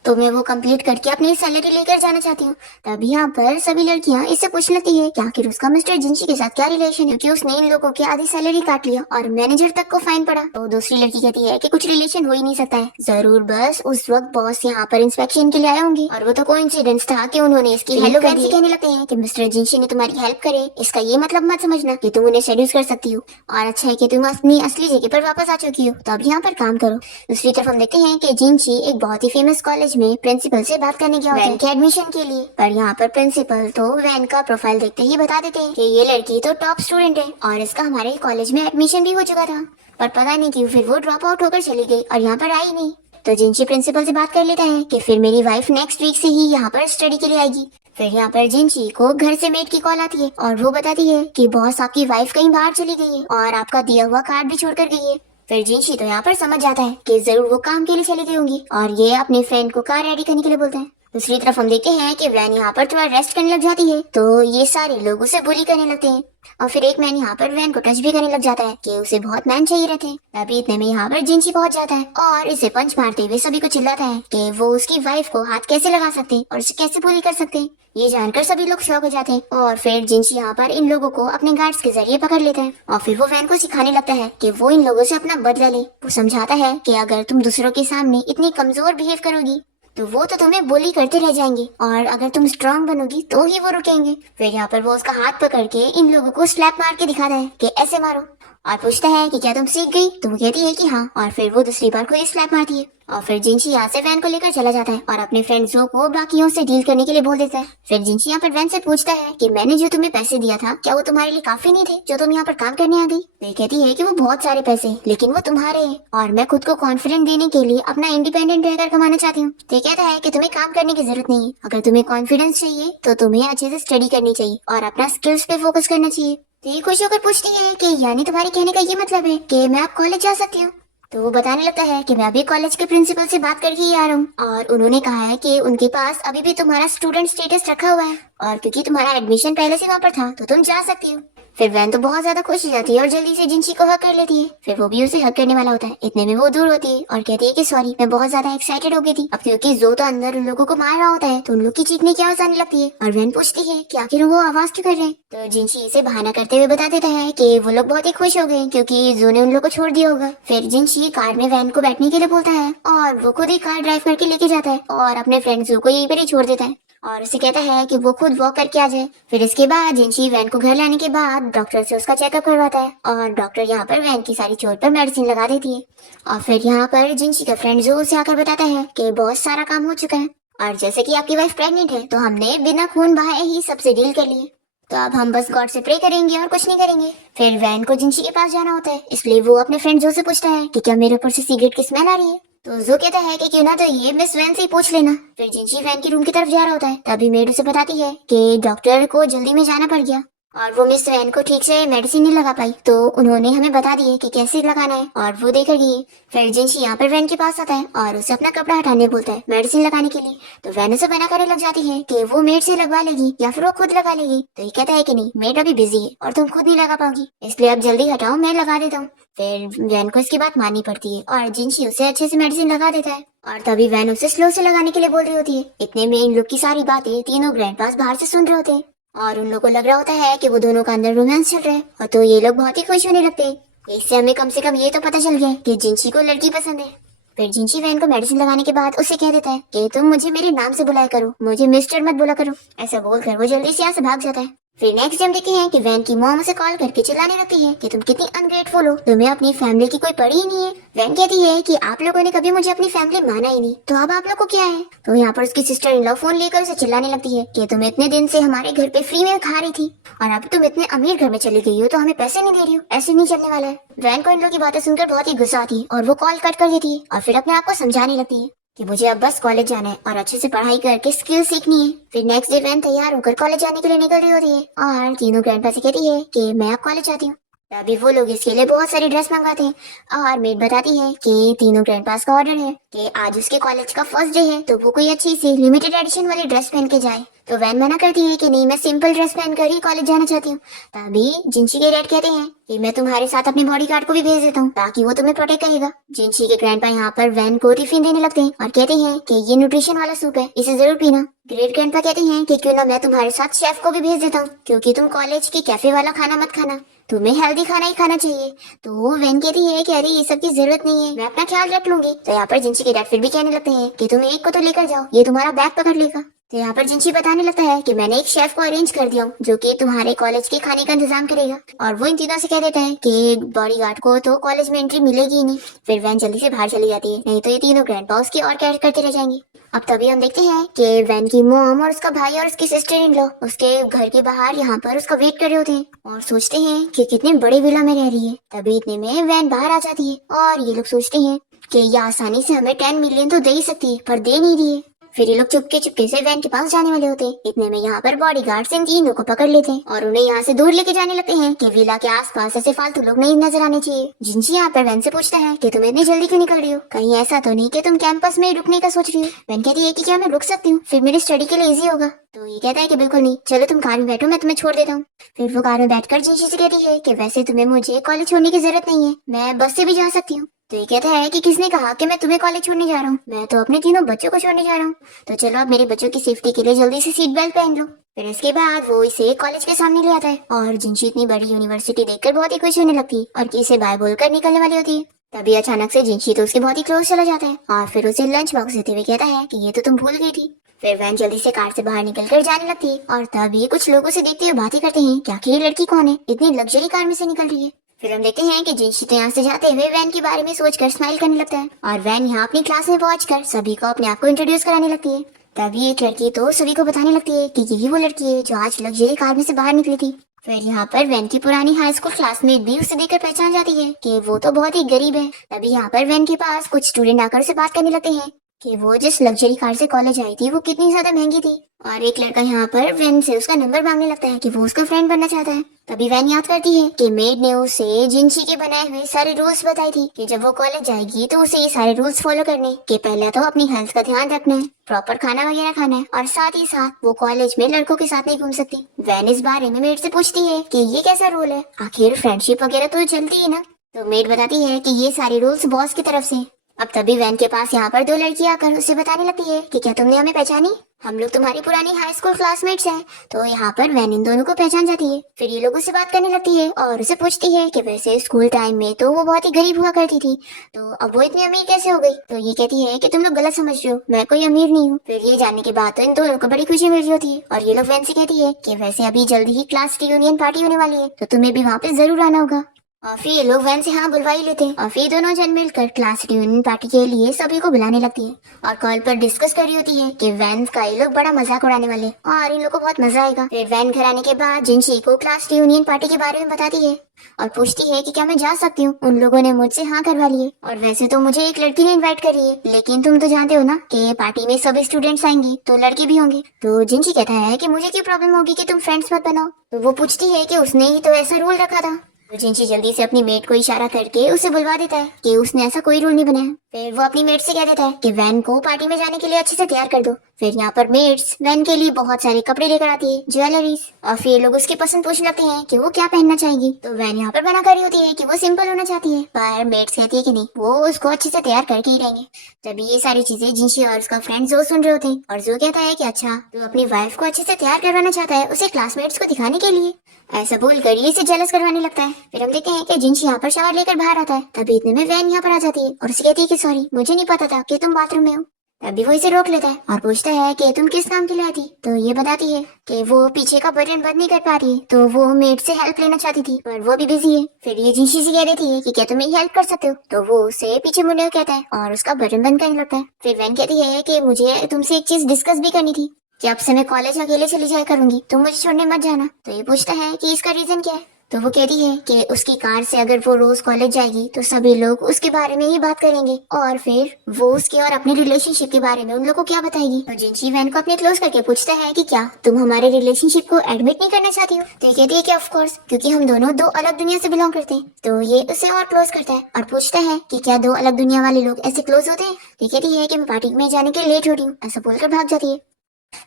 तो मैं वो कंप्लीट करके अपनी सैलरी लेकर जाना चाहती हूँ। तभी यहाँ पर सभी लड़कियाँ इससे पूछने लगती है कि आखिर उसका मिस्टर जिनशी के साथ क्या रिलेशन है, क्योंकि उसने इन लोगों की आधी सैलरी काट लिया और मैनेजर तक को फाइन पड़ा। तो दूसरी लड़की कहती है कि कुछ रिलेशन हो ही नहीं सकता है, जरूर बस उस वक्त बॉस यहाँ पर इंस्पेक्शन के लिए आए होंगे और वो तो कोइंसिडेंस था कि उन्होंने इसकी हेलो कर दी। कहने लगते हैं कि मिस्टर जिनशी ने तुम्हारी हेल्प करे, इसका ये मतलब मत समझना कि तुम उन्हें सेड्यूस कर सकती हो, और अच्छा है कि तुम अपनी असली जगह पर वापस आ चुकी हो, तो अब यहाँ पर काम करो। दूसरी तरफ हम देखते हैं कि जिनशी एक बहुत ही फेमस कॉलेज में प्रिंसिपल से बात करने गया वैन के एडमिशन के लिए, पर यहाँ पर प्रिंसिपल तो वैन का प्रोफाइल देखते ही बता देते हैं कि ये लड़की तो टॉप स्टूडेंट है और इसका हमारे कॉलेज में एडमिशन भी हो चुका था, पर पता नहीं क्यों फिर वो ड्रॉप आउट होकर चली गई और यहाँ पर आई नहीं। तो जिनशी प्रिंसिपल से बात कर लेता है कि फिर मेरी वाइफ नेक्स्ट वीक से ही यहाँ पर स्टडी के लिए आएगी। फिर यहाँ पर जिनशी को घर से मेड की कॉल आती है और वो बताती है कि बॉस आपकी वाइफ कहीं बाहर चली गई है और आपका दिया हुआ कार्ड भी छोड़ कर गई है। फिर जिनशी तो यहाँ पर समझ जाता है कि जरूर वो काम के लिए चली गई होंगी और ये अपने फ्रेंड को कार रेडी करने के लिए बोलता है। दूसरी तरफ हम देखते हैं कि वैन यहाँ पर थोड़ा रेस्ट करने लग जाती है, तो ये सारे लोग उसे बुली करने लगते हैं और फिर एक मैन यहाँ पर वैन को टच भी करने लग जाता है कि उसे बहुत मैन चाहिए रहते हैं। तभी इतने में यहाँ पर जिनशी पहुंच जाता है और इसे पंच मारते हुए सभी को चिल्लाता है कि वो उसकी वाइफ को हाथ कैसे लगा सकते हैं और उसे कैसे बुली कर सकते हैं। ये जानकर सभी लोग शॉक हो जाते हैं और फिर जिनशी यहाँ पर इन लोगों को अपने गार्ड्स के जरिए पकड़ लेते हैं और फिर वो वैन को सिखाने लगता है कि वो इन लोगों से अपना बदला ले। वो समझाता है कि अगर तुम दूसरों के सामने इतनी कमजोर बिहेव करोगी तो वो तो तुम्हें बुली करते रह जाएंगे और अगर तुम स्ट्रांग बनोगी तो ही वो रुकेंगे। फिर यहाँ पर वो उसका हाथ पकड़ के इन लोगों को स्लैप मार के दिखाता है कि ऐसे मारो और पूछता है कि क्या तुम सीख गई, तो वो कहती है कि हाँ, और फिर वो दूसरी बार कोई स्लैप मारती है और फिर जिनशी यहाँ से वैन को लेकर चला जाता है और अपने फ्रेंड जो को बाकियों से डील करने के लिए बोल देता है। फिर जिनशी यहाँ पर वैन से पूछता है कि मैंने जो तुम्हें पैसे दिया था क्या वो तुम्हारे लिए काफी नहीं थे जो तुम यहाँ पर काम करने आ गई। वे कहती है कि वो बहुत सारे पैसे, लेकिन वो तुम्हारे हैं और मैं खुद को कॉन्फिडेंट देने के लिए अपना इंडिपेंडेंट रहकर कमाना चाहती हूँ। तो कहता है कि तुम्हें काम करने की जरूरत नहीं है, अगर तुम्हें कॉन्फिडेंस चाहिए तो तुम्हें अच्छे से स्टडी करनी चाहिए और अपना स्किल्स पे फोकस करना चाहिए। तो ये खुश होकर पूछती है कि यानी तुम्हारे कहने का ये मतलब है कि मैं अब कॉलेज जा सकती हूँ। तो वो बताने लगता है कि मैं अभी कॉलेज के प्रिंसिपल से बात करके ही आ रहा हूँ और उन्होंने कहा है कि उनके पास अभी भी तुम्हारा स्टूडेंट स्टेटस रखा हुआ है और क्योंकि तुम्हारा एडमिशन पहले से वहाँ पर था तो तुम जा सकती हो। फिर वैन तो बहुत ज्यादा खुश हो जाती है और जल्दी से जिनशी को हक कर लेती है। फिर वो भी उसे हक करने वाला होता है, इतने में वो दूर होती है और कहती है कि सॉरी, मैं बहुत ज्यादा एक्साइटेड हो गई थी। अब क्योंकि जो तो अंदर उन लोगों को मार रहा होता है तो उन लोग की चीखने की आवाज आने लगती है और वैन पूछती है कि आखिर वो आवाज क्यों कर रहे हैं। तो जिनशी इसे बहाना करते हुए बता देता है कि वो लोग बहुत ही खुश हो गए क्योंकि जो ने उन लोग को छोड़ दिया होगा। फिर जिनशी कार में वैन को बैठने के लिए बोलता है और वो खुद ही कार ड्राइव करके लेके जाता है और अपने फ्रेंड जो को यहीं पर ही छोड़ देता है और उसे कहता है कि वो खुद वॉक करके आ जाए। फिर इसके बाद जिनशी वैन को घर लाने के बाद डॉक्टर से उसका चेकअप करवाता है और डॉक्टर यहाँ पर वैन की सारी चोट पर मेडिसिन लगा देती है। और फिर यहाँ पर जिनशी का फ्रेंड जो उसे आकर बताता है कि बहुत सारा काम हो चुका है और जैसे कि आपकी वाइफ प्रेग्नेंट है तो हमने बिना खून बहाए ही सबसे डील कर लिए, तो अब हम बस गॉड से प्रे करेंगे और कुछ नहीं करेंगे। फिर वैन को जिनशी के पास जाना होता है, इसलिए वो अपने फ्रेंड जो से पूछता है कि क्या मेरे ऊपर से सिगरेट की स्मेल आ रही है। तो जो कहता है कि क्यों ना तो ये मिस वैन से ही पूछ लेना। फिर जिनशी वैन की रूम की तरफ जा रहा होता है, तभी मेड उसे बताती है कि डॉक्टर को जल्दी में जाना पड़ गया और वो मिस वैन को ठीक से मेडिसिन नहीं लगा पाई, तो उन्होंने हमें बता दिए कि कैसे लगाना है और वो देकर गई। फिर जिनशी यहाँ पर वैन के पास आता है और उसे अपना कपड़ा हटाने बोलता है मेडिसिन लगाने के लिए, तो वैन उसे मना करने लग जाती है कि वो मेड से लगवा लेगी या फिर वो खुद लगा लेगी। तो ये कहता है कि नहीं, मेड अभी बिजी है और तुम खुद नहीं लगा पाओगी, इसलिए अब जल्दी हटाओ, मैं लगा देता हूँ। फिर वैन को इसकी बात माननी पड़ती है और जिनशी उसे अच्छे से मेडिसिन लगा देता है और तभी वैन उसे स्लो से लगाने के लिए बोल रही होती है। इतने में इन लोग की सारी बातें तीनों ग्रैंडपास बाहर से सुन रहे होते हैं और उन लोगों को लग रहा होता है कि वो दोनों का अंदर रोमांस चल रहा है, और तो ये लोग बहुत ही खुश होने लगते हैं। इससे हमें कम से कम ये तो पता चल गया कि जिनशी को लड़की पसंद है। फिर जिनशी वैन को मेडिसिन लगाने के बाद उसे कह देता है कि तुम मुझे मेरे नाम से बुलाया करो, मुझे मिस्टर मत बोला करो। ऐसा बोलकर वो जल्दी से यहाँ से भाग जाता है। फिर नेक्स्ट टाइम देखते हैं कि वैन की मॉम उसे कॉल करके चिल्लाने लगती है कि तुम कितनी अनग्रेटफुल हो, तुम्हें अपनी फैमिली की कोई पड़ी ही नहीं है। वैन कहती है कि आप लोगों ने कभी मुझे अपनी फैमिली माना ही नहीं, तो अब आप लोग को क्या है। तो यहाँ पर उसकी सिस्टर इन लॉ फोन लेकर उसे चिल्लाने लगती है कि तुम इतने दिन से हमारे घर पे फ्री में खा रही थी और अब तुम इतने अमीर घर में चली गई हो तो हमें पैसे नहीं दे रही हो, ऐसे नहीं चलने वाला है। वैन को इन लोग की बातें सुनकर बहुत ही गुस्सा आती है और वो कॉल कट कर देती है और फिर अपने आप को समझाने लगती है कि मुझे अब बस कॉलेज जाना है और अच्छे से पढ़ाई करके स्किल सीखनी है। फिर नेक्स्ट डे वैन तैयार होकर कॉलेज जाने के लिए निकल रही होती है और तीनों ग्रैंडपा से कहती है कि मैं अब कॉलेज जाती हूँ। तभी वो लोग इसके लिए बहुत सारी ड्रेस मंगवाते हैं और मेड बताती है कि तीनों ग्रैंडपास का ऑर्डर है कि आज उसके कॉलेज का फर्स्ट डे है तो वो कोई अच्छी सी लिमिटेड एडिशन वाली ड्रेस पहन के जाए। तो वैन मना करती है कि नहीं, मैं सिंपल ड्रेस पहनकर ही कॉलेज जाना चाहती हूँ। तभी जिनशी के डैड कहते हैं कि मैं तुम्हारे साथ अपने बॉडीगार्ड को भी भेज देता हूँ ताकि वो तुम्हें प्रोटेक्ट करेगा। जिनशी के ग्रैंडपा यहाँ पर वैन को टिफिन देने लगते हैं और कहते हैं कि ये न्यूट्रिशन वाला सूप है, इसे जरूर पीना। ग्रेट ग्रैंडपा कहते हैं कि क्यों ना मैं तुम्हारे साथ शेफ को भी भेज देता हूँ, क्योंकि तुम कॉलेज की कैफे वाला खाना मत खाना, तुम्हें हेल्दी खाना ही खाना चाहिए। तो वैन कहती है कि अरे ये सब की जरूरत नहीं है, मैं अपना ख्याल रख लूंगी। तो यहाँ पर जिनशी के डैड फिर भी कहने लगते हैं कि तुम एक को तो लेकर जाओ, ये तुम्हारा बैग पकड़ लेगा। तो यहाँ पर जिनशी बताने लगता है कि मैंने एक शेफ को अरेंज कर दिया हूँ जो कि तुम्हारे कॉलेज के खाने का इंतजाम करेगा। और वो इन तीनों से कह देता है कि बॉडीगार्ड को तो कॉलेज में एंट्री मिलेगी ही नहीं। फिर वैन जल्दी से बाहर चली जाती है, नहीं तो ये तीनों ग्रैंडपा उसकी और केयर करते रह जाएंगे। अब तभी हम देखते हैं कि वैन की मॉम और उसका भाई और उसकी सिस्टर इन लॉ उसके घर के बाहर यहाँ पर उसका वेट कर रहे होते हैं और सोचते हैं कि कितने बड़े विला में रह रही है। तभी इतने में वैन बाहर आ जाती है और ये लोग सोचते हैं कि ये आसानी से हमें 10 मिलियन तो दे ही सकती है, पर दे नहीं रही है। फिर ये लोग चुपके चुपके से वैन के पास जाने वाले होते हैं। इतने में यहाँ पर बॉडीगार्ड्स इन तीनों को पकड़ लेते हैं और उन्हें यहाँ से दूर लेके जाने लगते हैं कि विला के आसपास ऐसे फालतू लोग नहीं नजर आने चाहिए। जिनशी यहाँ पर वैन से पूछता है कि तुम इतनी जल्दी क्यों निकल रही हो, कहीं ऐसा तो नहीं कि तुम कैंपस में रुकने का सोच रही हो। वैन कहती है कि क्या मैं रुक सकती हूँ, फिर मेरी स्टडी के लिए इजी होगा। तो ये कहता है कि बिल्कुल नहीं, चलो तुम कार में बैठो, मैं तुम्हें छोड़ देता हूँ। फिर वो कार में बैठकर जिनशी से कहती है कि वैसे तुम्हें मुझे कॉलेज छोड़ने की जरूरत नहीं है, मैं बस से भी जा सकती हूँ। तो ये कहता है कि किसने कहा कि मैं तुम्हें कॉलेज छोड़ने जा रहा हूँ, मैं तो अपने तीनों बच्चों को छोड़ने जा रहा हूँ। तो चलो अब मेरे बच्चों की सेफ्टी के लिए जल्दी से सीट बेल्ट पहन लो। फिर इसके बाद वो इसे कॉलेज के सामने ले आता है और जिनशी इतनी बड़ी यूनिवर्सिटी देखकर बहुत ही खुश होने लगती है और किसे बाय बोलकर निकलने वाली होती है। तभी अचानक से जिनशी तो उसके बहुत ही क्लोज चला जाता है और फिर उसे लंच बॉक्स देते हुए कहता है कि ये तो तुम भूल गई थी। फिर वैन जल्दी से कार से बाहर निकलकर जाने लगती है और तभी कुछ लोगों से देखते हुए बातें करते हैं कि आखिर ये लड़की कौन है, इतनी लग्जरी कार में से निकल रही है। फिर हम देखते हैं कि जिनशी तो यहाँ से जाते हुए वैन के बारे में सोचकर स्माइल करने लगता है और वैन यहाँ अपनी क्लास में पहुंचकर सभी को अपने आप को इंट्रोड्यूस कराने लगती है। तभी एक लड़की तो सभी को बताने लगती है कि यही वो लड़की है जो आज लग्जरी कार में से बाहर निकली थी। फिर यहाँ पर वैन की पुरानी हाई स्कूल क्लासमेट भी उसे देखकर पहचान जाती है कि वो तो बहुत ही गरीब है। तभी यहाँ पर वैन के पास कुछ स्टूडेंट आकर उसे बात करने लगते हैं कि वो जिस लग्जरी कार से कॉलेज आई थी वो कितनी ज्यादा महंगी थी। और एक लड़का यहाँ पर वैन से उसका नंबर मांगने लगता है कि वो उसका फ्रेंड बनना चाहता है। तभी वैन याद करती है कि मेड ने उसे जिनशी के बनाए हुए सारे रूल्स बताई थी कि जब वो कॉलेज जाएगी तो उसे ये सारे रूल्स फॉलो करने कि पहले तो अपनी हेल्थ का ध्यान रखना है, प्रॉपर खाना वगैरह खाना है और साथ ही साथ वो कॉलेज में लड़कों के साथ नहीं घूम सकती। वैन इस बारे में मेड से पूछती है कि ये कैसा रूल है, आखिर फ्रेंडशिप वगैरह तो चलती है ना। तो मेड बताती है कि ये सारे रूल्स बॉस की तरफ से। अब तभी वैन के पास यहाँ पर दो लड़कियां आकर उसे बताने लगती है कि क्या तुमने हमें पहचानी। हम लोग तुम्हारी पुरानी हाई स्कूल क्लासमेट्स हैं। तो यहाँ पर वैन इन दोनों को पहचान जाती है। फिर ये लोग उससे बात करने लगती है और उसे पूछती है कि वैसे स्कूल टाइम में तो वो बहुत ही गरीब हुआ करती थी, तो अब वो इतनी अमीर कैसे हो गई। तो ये कहती है कि तुम लोग गलत समझ रहे हो, मैं कोई अमीर नहीं हूँ। फिर ये जानने के बाद तो इन दोनों को बड़ी खुशी मिल रही होती है और ये लोग वैन से कहती है कि वैसे अभी जल्दी ही क्लास रियूनियन पार्टी होने वाली है, तो तुम्हें भी वहाँ पे जरूर आना होगा। और फिर ये लोग वैन से हाँ बुलवा ही लेते हैं और फिर दोनों जन मिलकर क्लास रियूनियन पार्टी के लिए सभी को बुलाने लगती है और कॉल पर डिस्कस कर रही होती है कि वैन का ये लोग बड़ा मजाक उड़ाने वाले और इन लोग को बहुत मजा आएगा। फिर वैन घर आने के बाद जिनशी को क्लास रियूनियन पार्टी के बारे में बताती है और पूछती है कि क्या मैं जा सकती हूँ। उन लोगों ने मुझसे हाँ करवा ली है और वैसे तो मुझे एक लड़की ने इनवाइट करी है, लेकिन तुम तो जानते हो ना कि पार्टी में सब स्टूडेंट्स आएंगे तो लड़के भी होंगे। तो जिनशी कहता है कि मुझे क्या प्रॉब्लम होगी कि तुम फ्रेंड्स मत बनाओ। तो वो पूछती है कि उसने ही तो ऐसा रूल रखा था। तो जिनशी जल्दी से अपनी मेट को इशारा करके उसे बुलवा देता है कि उसने ऐसा कोई रूल नहीं बनाया। फिर वो अपनी मेट से कह देता है कि वैन को पार्टी में जाने के लिए अच्छे से तैयार कर दो। फिर यहाँ पर मेट्स वैन के लिए बहुत सारे कपड़े लेकर आती है, ज्वेलरीज, और फिर लोग उसकी पसंद पूछने लगते हैं कि वो क्या पहनना चाहेगी। तो वैन यहाँ पर मना कर रही होती है कि वो सिंपल होना चाहती है, पर मेट्स कहती है कि नहीं, वो उसको अच्छे से तैयार करके ही रहेंगे। तभी ये सारी चीजें जिनशी और उसका फ्रेंड जो सुन रहे होते हैं और जो कहता है कि अच्छा तो अपनी वाइफ को अच्छे से तैयार करवाना चाहता है उसे क्लासमेट्स को दिखाने के लिए। ऐसा बोलकर ये इसे जेलस करवाने लगता है। फिर हम देखते हैं कि जिनशी यहाँ पर शावर लेकर बाहर आता है। तभी इतने में वैन यहाँ पर आ जाती है और उसे कहती है कि सॉरी, मुझे नहीं पता था कि तुम बाथरूम में हो। तभी वो इसे रोक लेता है और पूछता है कि तुम किस काम के लिए आई थी। तो ये बताती है कि वो पीछे का बटन बंद नहीं कर पा रही है, तो वो मेड से हेल्प लेना चाहती थी पर वो भी बिजी है। फिर ये जिनशी से कह देती है कि क्या तुम मेरी हेल्प कर सकते हो। तो वो उसे पीछे मुड़ने को कहता है और उसका बटन बंद करने लगता है। फिर वैन कहती है कि मुझे तुमसे एक चीज डिस्कस भी करनी थी कि अब से मैं कॉलेज अकेले चली जाया करूंगी, तुम मुझे छोड़ने मत जाना। तो ये पूछता है कि इसका रीजन क्या है। तो वो कहती है कि उसकी कार से अगर वो रोज कॉलेज जाएगी तो सभी लोग उसके बारे में ही बात करेंगे और फिर वो उसके और अपने रिलेशनशिप के बारे में उन लोगों को क्या बताएगी। तो जिनशी वैन को अपने क्लोज करके पूछता है कि क्या तुम हमारे रिलेशनशिप को एडमिट नहीं करना चाहती हो। तो ये कहती है कि ऑफ कोर्स, क्योंकि हम दोनों दो अलग दुनिया से बिलोंग करते हैं। तो ये उसे और क्लोज करता है और पूछता है कि क्या दो अलग दुनिया वाले लोग ऐसे क्लोज होते हैं। ये कहती है कि मैं पार्टी में जाने के लिए लेट हो रही हूँ, ऐसा बोलकर भाग जाती है।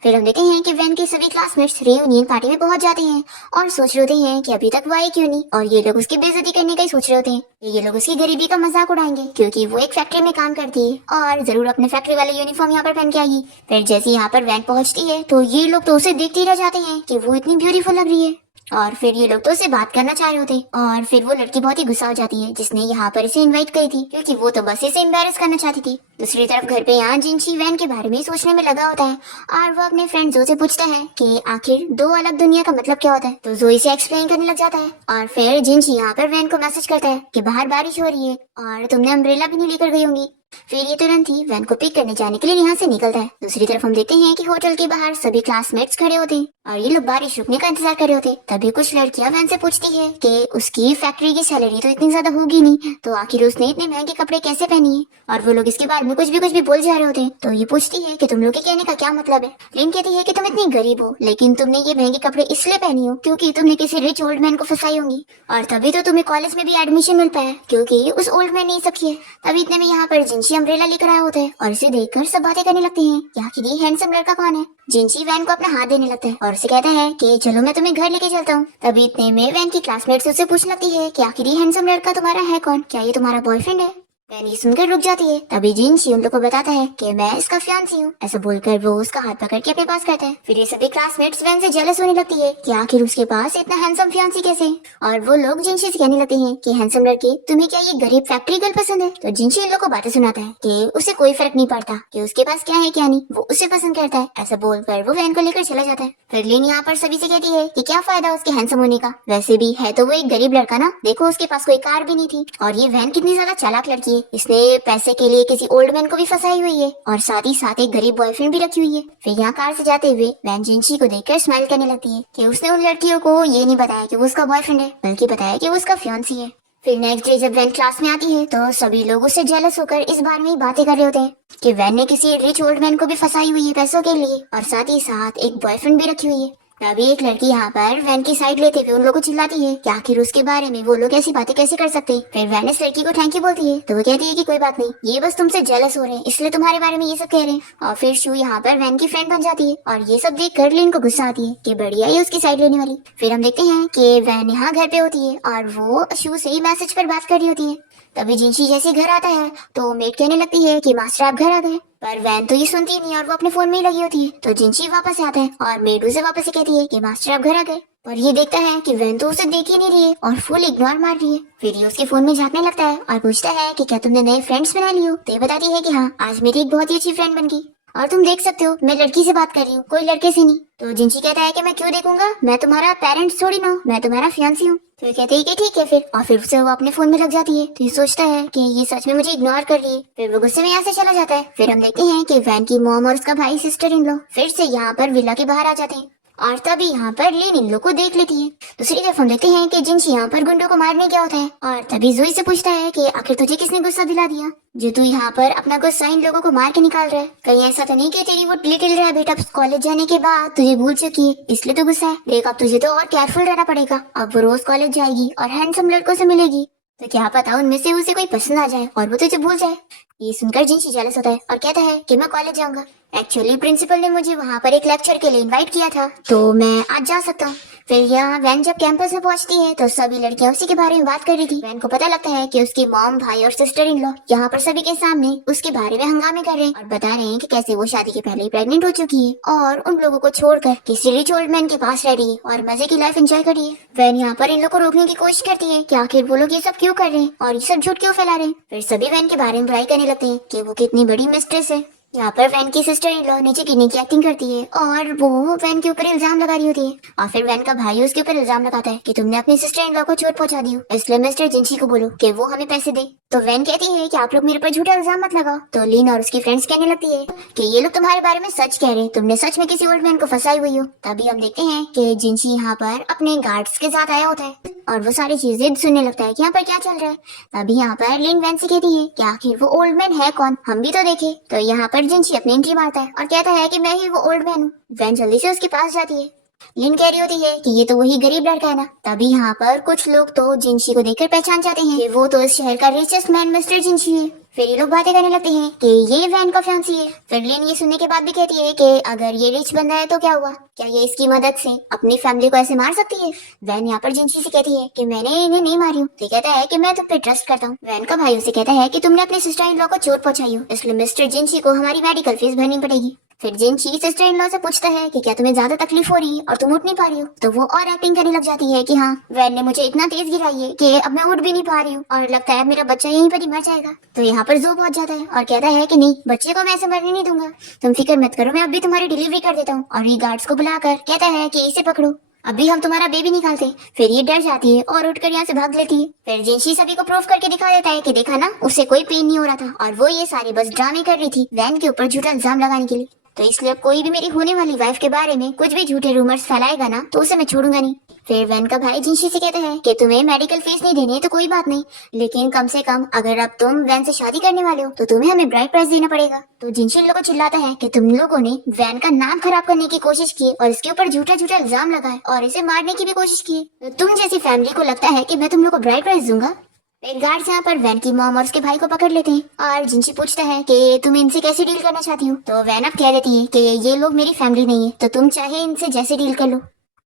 फिर हम देखते हैं कि वैन के सभी क्लासमेट्स रियूनियन पार्टी में पहुंच जाते हैं और सोच रहे होते हैं कि अभी तक वो आए क्यों नहीं, और ये लोग उसकी बेइज्जती करने का ही सोच रहे होते हैं। ये लोग उसकी गरीबी का मजाक उड़ाएंगे क्योंकि वो एक फैक्ट्री में काम करती है और जरूर अपने फैक्ट्री वाले यूनिफॉर्म यहाँ पर पहन के आएगी। फिर जैसे यहाँ पर वैन पहुंचती है तो ये लोग तो उसे देखते ही रह जाते हैं कि वो इतनी ब्यूटीफुल लग रही है और फिर ये लोग तो उससे बात करना चाह रहे होते और फिर वो लड़की बहुत ही गुस्सा हो जाती है जिसने यहाँ पर इसे इनवाइट करी थी, क्योंकि वो तो बस इसे एम्बैरेस करना चाहती थी। दूसरी तरफ घर पे यहाँ जिनशी वैन के बारे में सोचने में लगा होता है और वो अपने फ्रेंड जो से पूछता है कि आखिर दो अलग दुनिया का मतलब क्या होता है। तो जोई से एक्सप्लेन करने लग जाता है और फिर जिनशी यहाँ पर वैन को मैसेज करता है कि बाहर बारिश हो रही है और तुमने अम्ब्रेला भी नहीं लेकर गई होंगी। फिर ये तुरंत ही वैन को पिक करने जाने के लिए यहाँ से निकलता है। दूसरी तरफ हम देखते हैं कि होटल के बाहर सभी क्लासमेट्स खड़े होते हैं और ये लोग बारिश रुकने का इंतजार कर रहे होते। तभी कुछ लड़कियां वैन से पूछती है कि उसकी फैक्ट्री की सैलरी तो इतनी ज्यादा होगी नहीं, तो आखिर उसने इतने महंगे कपड़े कैसे पहनी है। और वो लोग इसके बारे में कुछ भी बोल जा रहे होते हैं। तो ये पूछती है कि तुम लोग के कहने का क्या मतलब है। लिन कहती है कि तुम इतनी गरीब हो लेकिन तुमने ये महंगे कपड़े इसलिए पहनी हो क्योंकि तुमने किसी रिच ओल्ड मैन को फंसाई होंगी और तभी तो तुम्हें कॉलेज में भी एडमिशन मिल पाया क्योंकि उस ओल्ड मैन ने सबकी है। तभी इतने में यहाँ पर जिनशी अम्ब्रेला लेकर आया होता है और इसे देखकर सब बातें करने लगते हैं कि आखिर ये हैंडसम लड़का कौन है। जिनशी वैन को अपना हाथ देने लगता है और उसे कहता है कि चलो मैं तुम्हें घर लेके चलता हूँ। तभी इतने में वैन की क्लासमेट्स उससे पूछने लगती है कि आखिर ये हैंडसम लड़का तुम्हारा है कौन, क्या ये तुम्हारा बॉयफ्रेंड है। वैन ये सुनकर रुक जाती है। तभी जिनशी उन लोग को बताता है कि मैं इसका फियांसी हूँ। ऐसा बोलकर वो उसका हाथ पकड़ के अपने पास करता है। फिर ये सभी क्लासमेट्स वैन से जेलस होने लगती है कि आखिर उसके पास इतना हैंडसम फियांसी कैसे, और वो लोग जिनशी से कहने लगते हैं कि हैंडसम लड़के तुम्हें क्या ये गरीब फैक्ट्री गर्ल पसंद है। तो जिनशी इन लोग को बातें सुनाता है कि उसे कोई फर्क नहीं पड़ता कि उसके पास क्या है क्या नहीं, वो उसे पसंद करता है। ऐसा बोलकर वो वैन को लेकर चला जाता है। फिर लिन यहाँ पर सभी से कहती है कि क्या फायदा उसके हैंडसम होने का, वैसे भी है तो वो एक गरीब लड़का ना, देखो उसके पास कोई कार भी नहीं थी। और ये वैन कितनी ज्यादा चालाक लड़की है, इसने पैसे के लिए किसी ओल्ड मैन को भी फंसाई हुई है और साथ ही साथ एक गरीब बॉयफ्रेंड भी रखी हुई है। फिर यहाँ कार से जाते हुए वैन जिनशी को देखकर स्माइल करने लगती है कि उसने उन लड़कियों को ये नहीं बताया कि वो उसका बॉयफ्रेंड है, बल्कि बताया कि वो उसका फियांसी है। फिर नेक्स्ट डे जब वैन क्लास में आती है तो सभी लोग उससे जेलस होकर इस बारे में ही बातें कर रहे होते हैं कि वैन ने किसी रिच ओल्ड मैन को भी फंसाई हुई है पैसों के लिए और साथ ही साथ एक बॉयफ्रेंड भी रखी हुई है। तभी एक लड़की यहाँ पर वैन की साइड लेते हुए उन लोगों को चिल्लाती है कि आखिर उसके बारे में वो लोग ऐसी बातें कैसे कर सकते हैं। फिर वैन इस लड़की को थैंक यू बोलती है तो वो कहती है कि कोई बात नहीं, ये बस तुमसे जेलस हो रहे हैं इसलिए तुम्हारे बारे में ये सब कह रहे हैं। और फिर शू यहाँ पर वैन की फ्रेंड बन जाती है और ये सब देख कर लिन को गुस्सा आती है कि बढ़िया ही उसकी साइड लेने वाली। फिर हम देखते हैं कि वैन यहाँ घर पे होती है और वो शू से ही मैसेज पर बात कर रही होती है। तभी जिनशी जैसे घर आता है तो मेट कहने लगती है कि मास्टर आप घर आ गए। पर वैन तो ये सुनती नहीं और वो अपने फोन में ही लगी होती है। तो जिनशी वापस आता है और मेड उसे वापस से कहती है कि मास्टर आप घर आ गए। पर ये देखता है कि वैन तो उसे देख ही नहीं रही है और फुल इग्नोर मार रही है। फिर ये उसके फोन में झांकने लगता है और पूछता है कि क्या तुमने नए फ्रेंड्स बना लिए हो। तो ये बताती है कि हाँ, आज मेरी एक बहुत ही अच्छी फ्रेंड बन गई और तुम देख सकते हो मैं लड़की से बात कर रही हूँ, कोई लड़के से नहीं। तो जिनशी कहता है कि मैं क्यों देखूंगा, मैं तुम्हारा पेरेंट्स थोड़ी ना हूँ, मैं तुम्हारा फियांसी हूँ। तो ये कहते हैं कि ठीक है फिर, और फिर उसे वो अपने फोन में लग जाती है। तो ये सोचता है कि ये सच में मुझे इग्नोर कर रही है। फिर वो गुस्से में यहाँ से चला जाता है। फिर हम देखते हैं कि वैन की मॉम और उसका भाई सिस्टर इन लॉ फिर से यहाँ पर विला के बाहर आ जाते हैं और तभी यहाँ पर लिन इन लोग को देख लेती है। दूसरी तरफ हम देखते हैं कि जिनशी यहाँ पर गुंडों को मारने गया होता है और तभी जोई से पूछता है कि आखिर तुझे किसने गुस्सा दिला दिया जो तू यहाँ पर अपना गुस्सा इन लोगों को मार के निकाल रहा है। कहीं ऐसा तो नहीं कि तेरी वो लिटिल रैबिट अब कॉलेज जाने के बाद तुझे भूल चुकी है इसलिए तो गुस्सा है। देख अब तुझे तो और केयरफुल रहना पड़ेगा। अब वो रोज कॉलेज जाएगी और हैंडसम लड़कों से मिलेगी, तो क्या पता उनमें से उसे कोई पसंद आ जाए और वो तुझे भूल जाए। ये सुनकर जिनशी जेलस होता है और कहता है कि मैं कॉलेज जाऊंगा। एक्चुअली प्रिंसिपल ने मुझे वहाँ पर एक लेक्चर के लिए इनवाइट किया था तो मैं आज जा सकता हूँ। फिर यहाँ वैन जब कैंपस में पहुंचती है तो सभी लड़कियां उसी के बारे में बात कर रही थी। वैन को पता लगता है कि उसकी मॉम, भाई और सिस्टर इन लॉ यहाँ पर सभी के सामने उसके बारे में हंगामे कर रहे हैं और बता रहे हैं कि कैसे वो शादी के पहले ही प्रेग्नेंट हो चुकी है और उन लोगों को छोड़कर किसी रिच ओल्ड मैन के पास रह रही है और मजे की लाइफ एंजॉय कर रही है। वैन यहाँ पर इन लोग को रोकने की कोशिश करती है कि आखिर वो लोग ये सब क्यों कर रहे हैं और ये सब झूठ क्यों फैला रहे हैं। फिर सभी वैन के बारे में बुराई करने लगते हैं कि वो कितनी बड़ी मिस्ट्रेस है। यहाँ पर वैन की सिस्टर इन लॉ नीचे गिरने की एक्टिंग करती है और वो वैन के ऊपर इल्जाम लगा रही होती है और फिर वैन का भाई उसके ऊपर इल्जाम लगाता है कि तुमने अपनी सिस्टर इन लॉ को चोट पहुंचा दी हो, इसलिए मिस्टर जिनशी को बोलो कि वो हमें पैसे दे। तो वैन कहती है कि आप लोग मेरे पर झूठा इल्जाम मत लगाओ। तो लीन और उसकी फ्रेंड्स कहने लगती है कि ये लोग तुम्हारे बारे में सच कह रहे हैं, तुमने सच में किसी ओल्ड मैन को फंसाई हुई हो। तभी हम देखते हैं कि जिनशी यहाँ पर अपने गार्ड्स के साथ आया होता है और वो सारी चीजें सुनने लगता है कि यहाँ पर क्या चल रहा है। तभी यहाँ पर लिन वैन से कहती है कि आखिर वो ओल्ड मैन है कौन, हम भी तो देखे। तो यहाँ पर जिनशी अपनी एंट्री मारता है और कहता है कि मैं ही वो ओल्ड मैन हूँ। वैन जल्दी से उसके पास जाती है। लिन कह रही होती है कि ये तो वही गरीब लड़का है ना। तभी यहाँ पर कुछ लोग तो जिनशी को देखकर पहचान जाते हैं कि वो तो इस शहर का रिचेस्ट मैन मिस्टर जिनशी है। फिर ये लोग बातें करने लगते हैं कि ये वैन का फियांसी है। फिर लिन ये सुनने के बाद भी कहती है कि अगर ये रिच बंदा है तो क्या हुआ, क्या ये इसकी मदद से अपनी फैमिली को ऐसे मार सकती है। वैन यहाँ पर जिनशी से कहती है कि मैंने इन्हें नहीं मारी हूँ। तो कहता है कि मैं तुम पे ट्रस्ट करता हूँ। वैन का भाई उसे कहता है कि तुमने अपने सिस्टर इन लॉ को चोट पहुंचाई हो, इसलिए मिस्टर जिनशी को हमारी मेडिकल फीस भरनी पड़ेगी। फिर जिनशी सिस्टर इन लॉ से पूछता है कि क्या तुम्हें ज्यादा तकलीफ हो रही है और तुम उठ नहीं पा रही हो। तो वो और एक्टिंग करने लग जाती है कि हाँ, वैन ने मुझे इतना तेज गिराई है कि अब मैं उठ भी नहीं पा रही हूँ और लगता है मेरा बच्चा यहीं पर ही मर जाएगा। तो यहाँ पर जो पहुंच जाता है और कहता है कि नहीं, बच्चे को मैं ऐसे मरने नहीं दूंगा, तुम फिक्र मत करो, मैं अभी तुम्हारी डिलीवरी कर देता हूँ। और ये गार्ड्स को बुलाकर कहता है कि इसे पकड़ो, अभी हम तुम्हारा बेबी निकालते। फिर ये डर जाती है और उठकर यहाँ से भाग लेती है। फिर जिनशी सभी को प्रूफ करके दिखा देता है कि देखा ना, उसे कोई पेन नहीं हो रहा था और वो ये सारे बस ड्रामे कर रही थी वैन के ऊपर झूठा इल्जाम लगाने के लिए। तो इसलिए अब कोई भी मेरी होने वाली वाइफ के बारे में कुछ भी झूठे रूमर्स फैलाएगा ना तो उसे मैं छोड़ूंगा नहीं। फिर वैन का भाई जिनशी से कहता है कि तुम्हें मेडिकल फीस नहीं देनी है तो कोई बात नहीं, लेकिन कम से कम अगर अब तुम वैन से शादी करने वाले हो तो तुम्हें हमें ब्राइड प्राइस देना पड़ेगा। तो जिनशी इन लोगों को चिल्लाता है कि तुम लोगों ने वैन का नाम खराब करने की कोशिश की और इसके ऊपर झूठा झूठा इल्जाम लगाए और इसे मारने की भी कोशिश की, तो तुम जैसी फैमिली को लगता है कि मैं तुम लोग को ब्राइड प्राइस दूंगा। फिर गार्ड्स यहाँ पर वैन की मॉम और उसके भाई को पकड़ लेते हैं और जिनशी पूछता है कि तुम इनसे कैसे डील करना चाहती हो। तो वैन अब कह देती है कि ये लोग मेरी फैमिली नहीं है, तो तुम चाहे इनसे जैसे डील कर लो।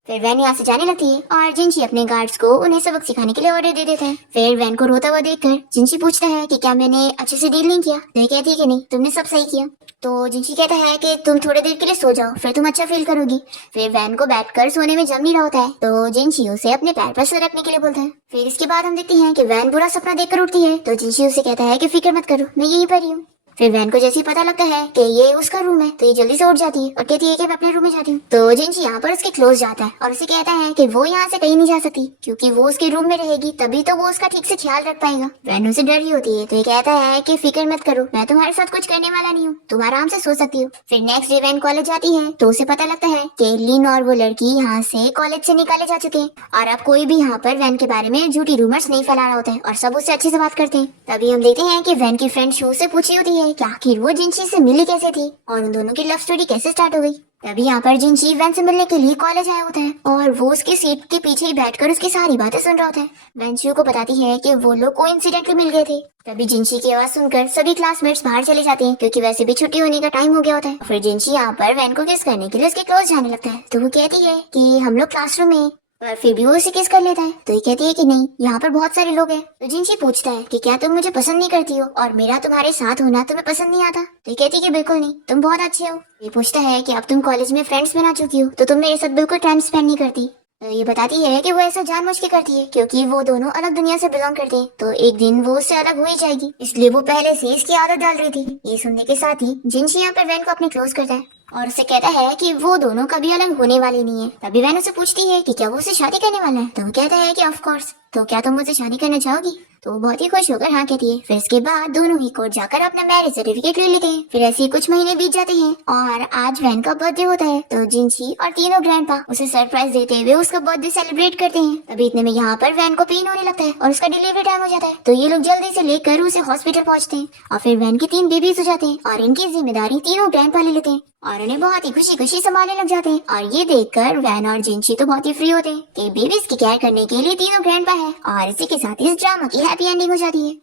फिर वैन यहाँ से जाने लगती है और जिनशी अपने गार्ड्स को उन्हें सबक सिखाने के लिए ऑर्डर दे देते हैं। फिर वैन को रोता हुआ देखकर जिनशी पूछता है कि क्या मैंने अच्छे से डील नहीं किया। तो ये कहती है कि नहीं, तुमने सब सही किया। तो जिनशी कहता है कि तुम थोड़ी देर के लिए सो जाओ, फिर तुम अच्छा फील करोगी। फिर वैन को बैठकर सोने में जम नहीं रहा होता है तो जिनशी उसे अपने पैर पर सर रखने के लिए बोलता है। फिर इसके बाद हम देखते हैं कि वैन बुरा सपना देखकर उठती है तो जिनशी उसे कहता है कि फिक्र मत करो, मैं यहीं पर ही हूँ। फिर वैन को जैसे ही पता लगता है कि ये उसका रूम है तो ये जल्दी से उठ जाती है और कहती है कि मैं अपने रूम में जाती हूँ। तो जिनशी यहाँ पर उसके क्लोज जाता है और उसे कहता है कि वो यहाँ से कहीं नहीं जा सकती क्योंकि वो उसके रूम में रहेगी, तभी तो वो उसका ठीक से ख्याल रख पाएगा। वैन उसे डर रही होती है तो ये कहता है कि फिक्र मत करो, मैं तुम्हारे साथ कुछ करने वाला नहीं हूँ, तुम आराम से सो सकती हो। फिर नेक्स्ट डे वैन कॉलेज जाती है तो उसे पता लगता है कि लिन और वो लड़की यहाँ से कॉलेज से निकाले जा चुके हैं और अब कोई भी यहाँ पर वैन के बारे में झूठी रूमर्स नहीं फैला रहा होता है और सब उससे अच्छे से बात करते हैं। तभी हम देखते हैं कि वैन की फ्रेंड शो से पूछी होती है कि आखिर वो जिनशी से मिली कैसे थी और उन दोनों की लव स्टोरी कैसे स्टार्ट हो गई। तभी यहाँ पर जिनशी वैन से मिलने के लिए कॉलेज आया होता है और वो उसकी सीट के पीछे ही बैठकर उसकी सारी बातें सुन रहा होता है। वैन शो को बताती है कि वो लोग कोइंसिडेंटली मिल गए थे। तभी जिनशी की आवाज सुनकर सभी क्लासमेट्स बाहर चले जाते हैं क्योंकि वैसे भी छुट्टी होने का टाइम हो गया होता है। फिर जिनशी यहाँ पर वैन को किस करने के लिए उसके क्लोज जाने लगता है तो वो कहती है कि हम लोग क्लासरूम में पर फिर भी वो उसे किस कर लेता है। तो ये कहती है कि नहीं, यहाँ पर बहुत सारे लोग हैं। तो जिनशी पूछता है कि क्या तुम मुझे पसंद नहीं करती हो और मेरा तुम्हारे साथ होना तुम्हें पसंद नहीं आता। तो ये कहती है कि बिल्कुल नहीं, तुम बहुत अच्छे हो। ये पूछता है कि अब तुम कॉलेज में फ्रेंड्स बना चुकी हो तो तुम मेरे साथ बिल्कुल टाइम स्पेंड नहीं करती। तो ये बताती है कि वो ऐसा जानबूझ के करती है क्योंकि वो दोनों अलग दुनिया से बिलोंग करते हैं, तो एक दिन वो उससे अलग हो ही जाएगी, इसलिए वो पहले से इसकी आदत डाल रही थी। ये सुनने के साथ ही जिनशी यहाँ पर वैन को अपने क्लोज करता है और उसे कहता है कि वो दोनों कभी अलग होने वाले नहीं है। तभी वैन उसे पूछती है कि क्या वो उसे शादी करने वाला है। तो वो कहता है कि ऑफ कोर्स, तो क्या तुम मुझसे शादी करना चाहोगी। तो वो बहुत ही खुश होकर हाँ कहती है। फिर इसके बाद दोनों ही कोर्ट जाकर अपना मैरिज सर्टिफिकेट ले लेते हैं। फिर ऐसे ही कुछ महीने बीत जाते हैं और आज वैन का बर्थडे होता है। तो जिनशी और तीनों ग्रैंडपा उसे सरप्राइज देते हुए उसका बर्थडे सेलिब्रेट करते हैं। तभी इतने में यहाँ पर वैन को पेन होने लगता है और उसका डिलीवरी टाइम हो जाता है। तो ये लोग जल्दी से लेकर उसे हॉस्पिटल पहुँचते हैं और फिर वैन के 3 बेबीज हो जाते हैं और इनकी जिम्मेदारी तीनों ग्रैंडपा ले लेते हैं और उन्हें बहुत ही खुशी खुशी संभालने लग जाते हैं। और ये देखकर वैन और जिनशी तो बहुत ही फ्री होते हैं कि बेबीज की केयर करने के लिए तीनों ग्रैंडपा है। और इसी के साथ इस ड्रामा की हैप्पी एंडिंग हो जाती है।